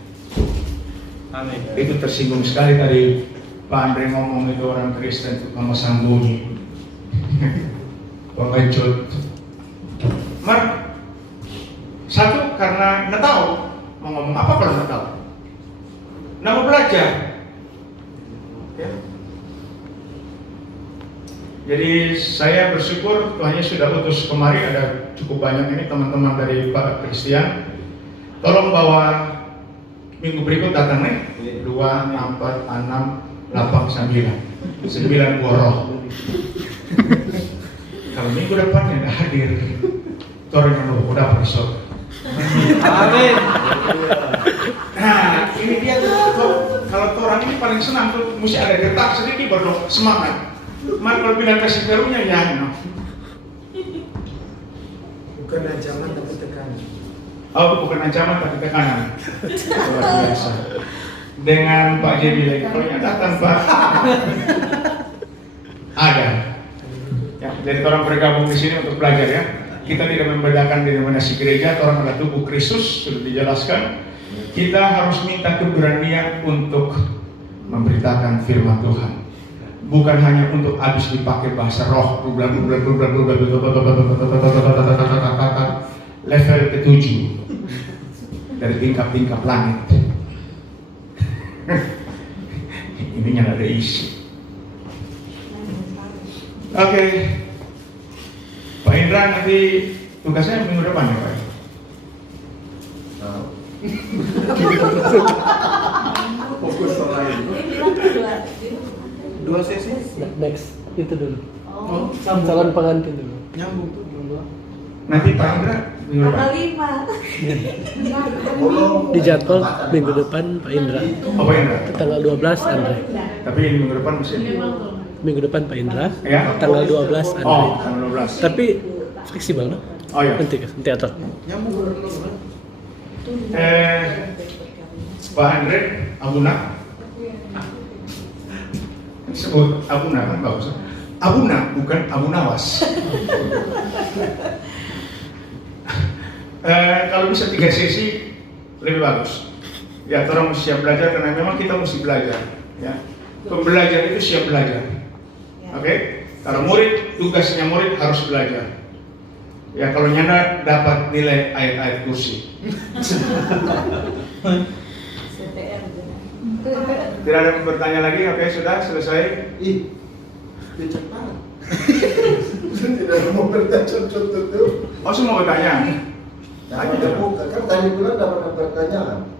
Amin. Itu tersinggung sekali tadi Pak Andre ngomong itu orang Kristen itu memesan bunyi pengecut. Mar, satu karena nggak tahu mau ngomong apa kalau nggak tahu, nggak mau belajar. Ya. Jadi saya bersyukur Tuhan Yesus sudah utus kemari, ada cukup banyak ini teman-teman dari Pak Christian. Tolong bawa minggu berikut datang nih 2, 4, 6, 8, 9 buah roh. Kalau minggu depannya ada hadir, orang yang udah besok. Amin. Nah, ini dia tuh. Kalau orang ini paling senang tuh, mesti ada getar sedikit baru semangat. Mar kalau bilang kasih karunia ya, no. Bukan ancaman tapi tekanan. Oh, bukan ancaman tapi tekanan. Luar biasa. Dengan Pak Jebi lagi, kalau yang datang Pak ada. Ya, jadi orang bergabung di sini untuk belajar ya. Kita tidak membedakan denominasi gereja, orang adalah tubuh Kristus, sudah dijelaskan. Kita harus minta keberanian untuk memberitakan firman Tuhan. Bukan hanya untuk habis dipakai bahasa roh, level ke-7 dari tingkap-tingkap langit. Ininya ada isi. Oke, Pak Indra nanti tugasnya minggu depan ya Pak? Fokus lain. Dua sesi. Next, itu dulu. Oh, Calon pengantin dulu. Nyambung tuh dua. Nanti Pak Indra minggu depan. tanggal 5. Di jadwal minggu depan Pak Indra. Oh Pak Indra. Tanggal 12 Andre. Tapi ini minggu depan masih. Minggu depan Pak Indra. Ya. Tanggal 12 Andre. Oh, tanggal 12. Tapi fleksibel no? Oh ya. Nanti atur. Nyambung. Pak Andre, Abuna. Sebut Abuna kan bagus. Abuna bukan Abu Nawas. Kalau bisa 3 sesi lebih bagus. Ya, orang mesti siap belajar karena memang kita mesti belajar. Ya, pembelajar itu siap belajar. Oke? Kalau murid, tugasnya murid harus belajar. Ya, kalau nyanda dapat nilai ayat-ayat kursi. Tidak ada yang bertanya lagi, oke sudah selesai. Ih, becek banget. Tidak mau bertanya contoh. Oh semua bertanya. Nah, kita buka kan tadi bulan dapat pertanyaan.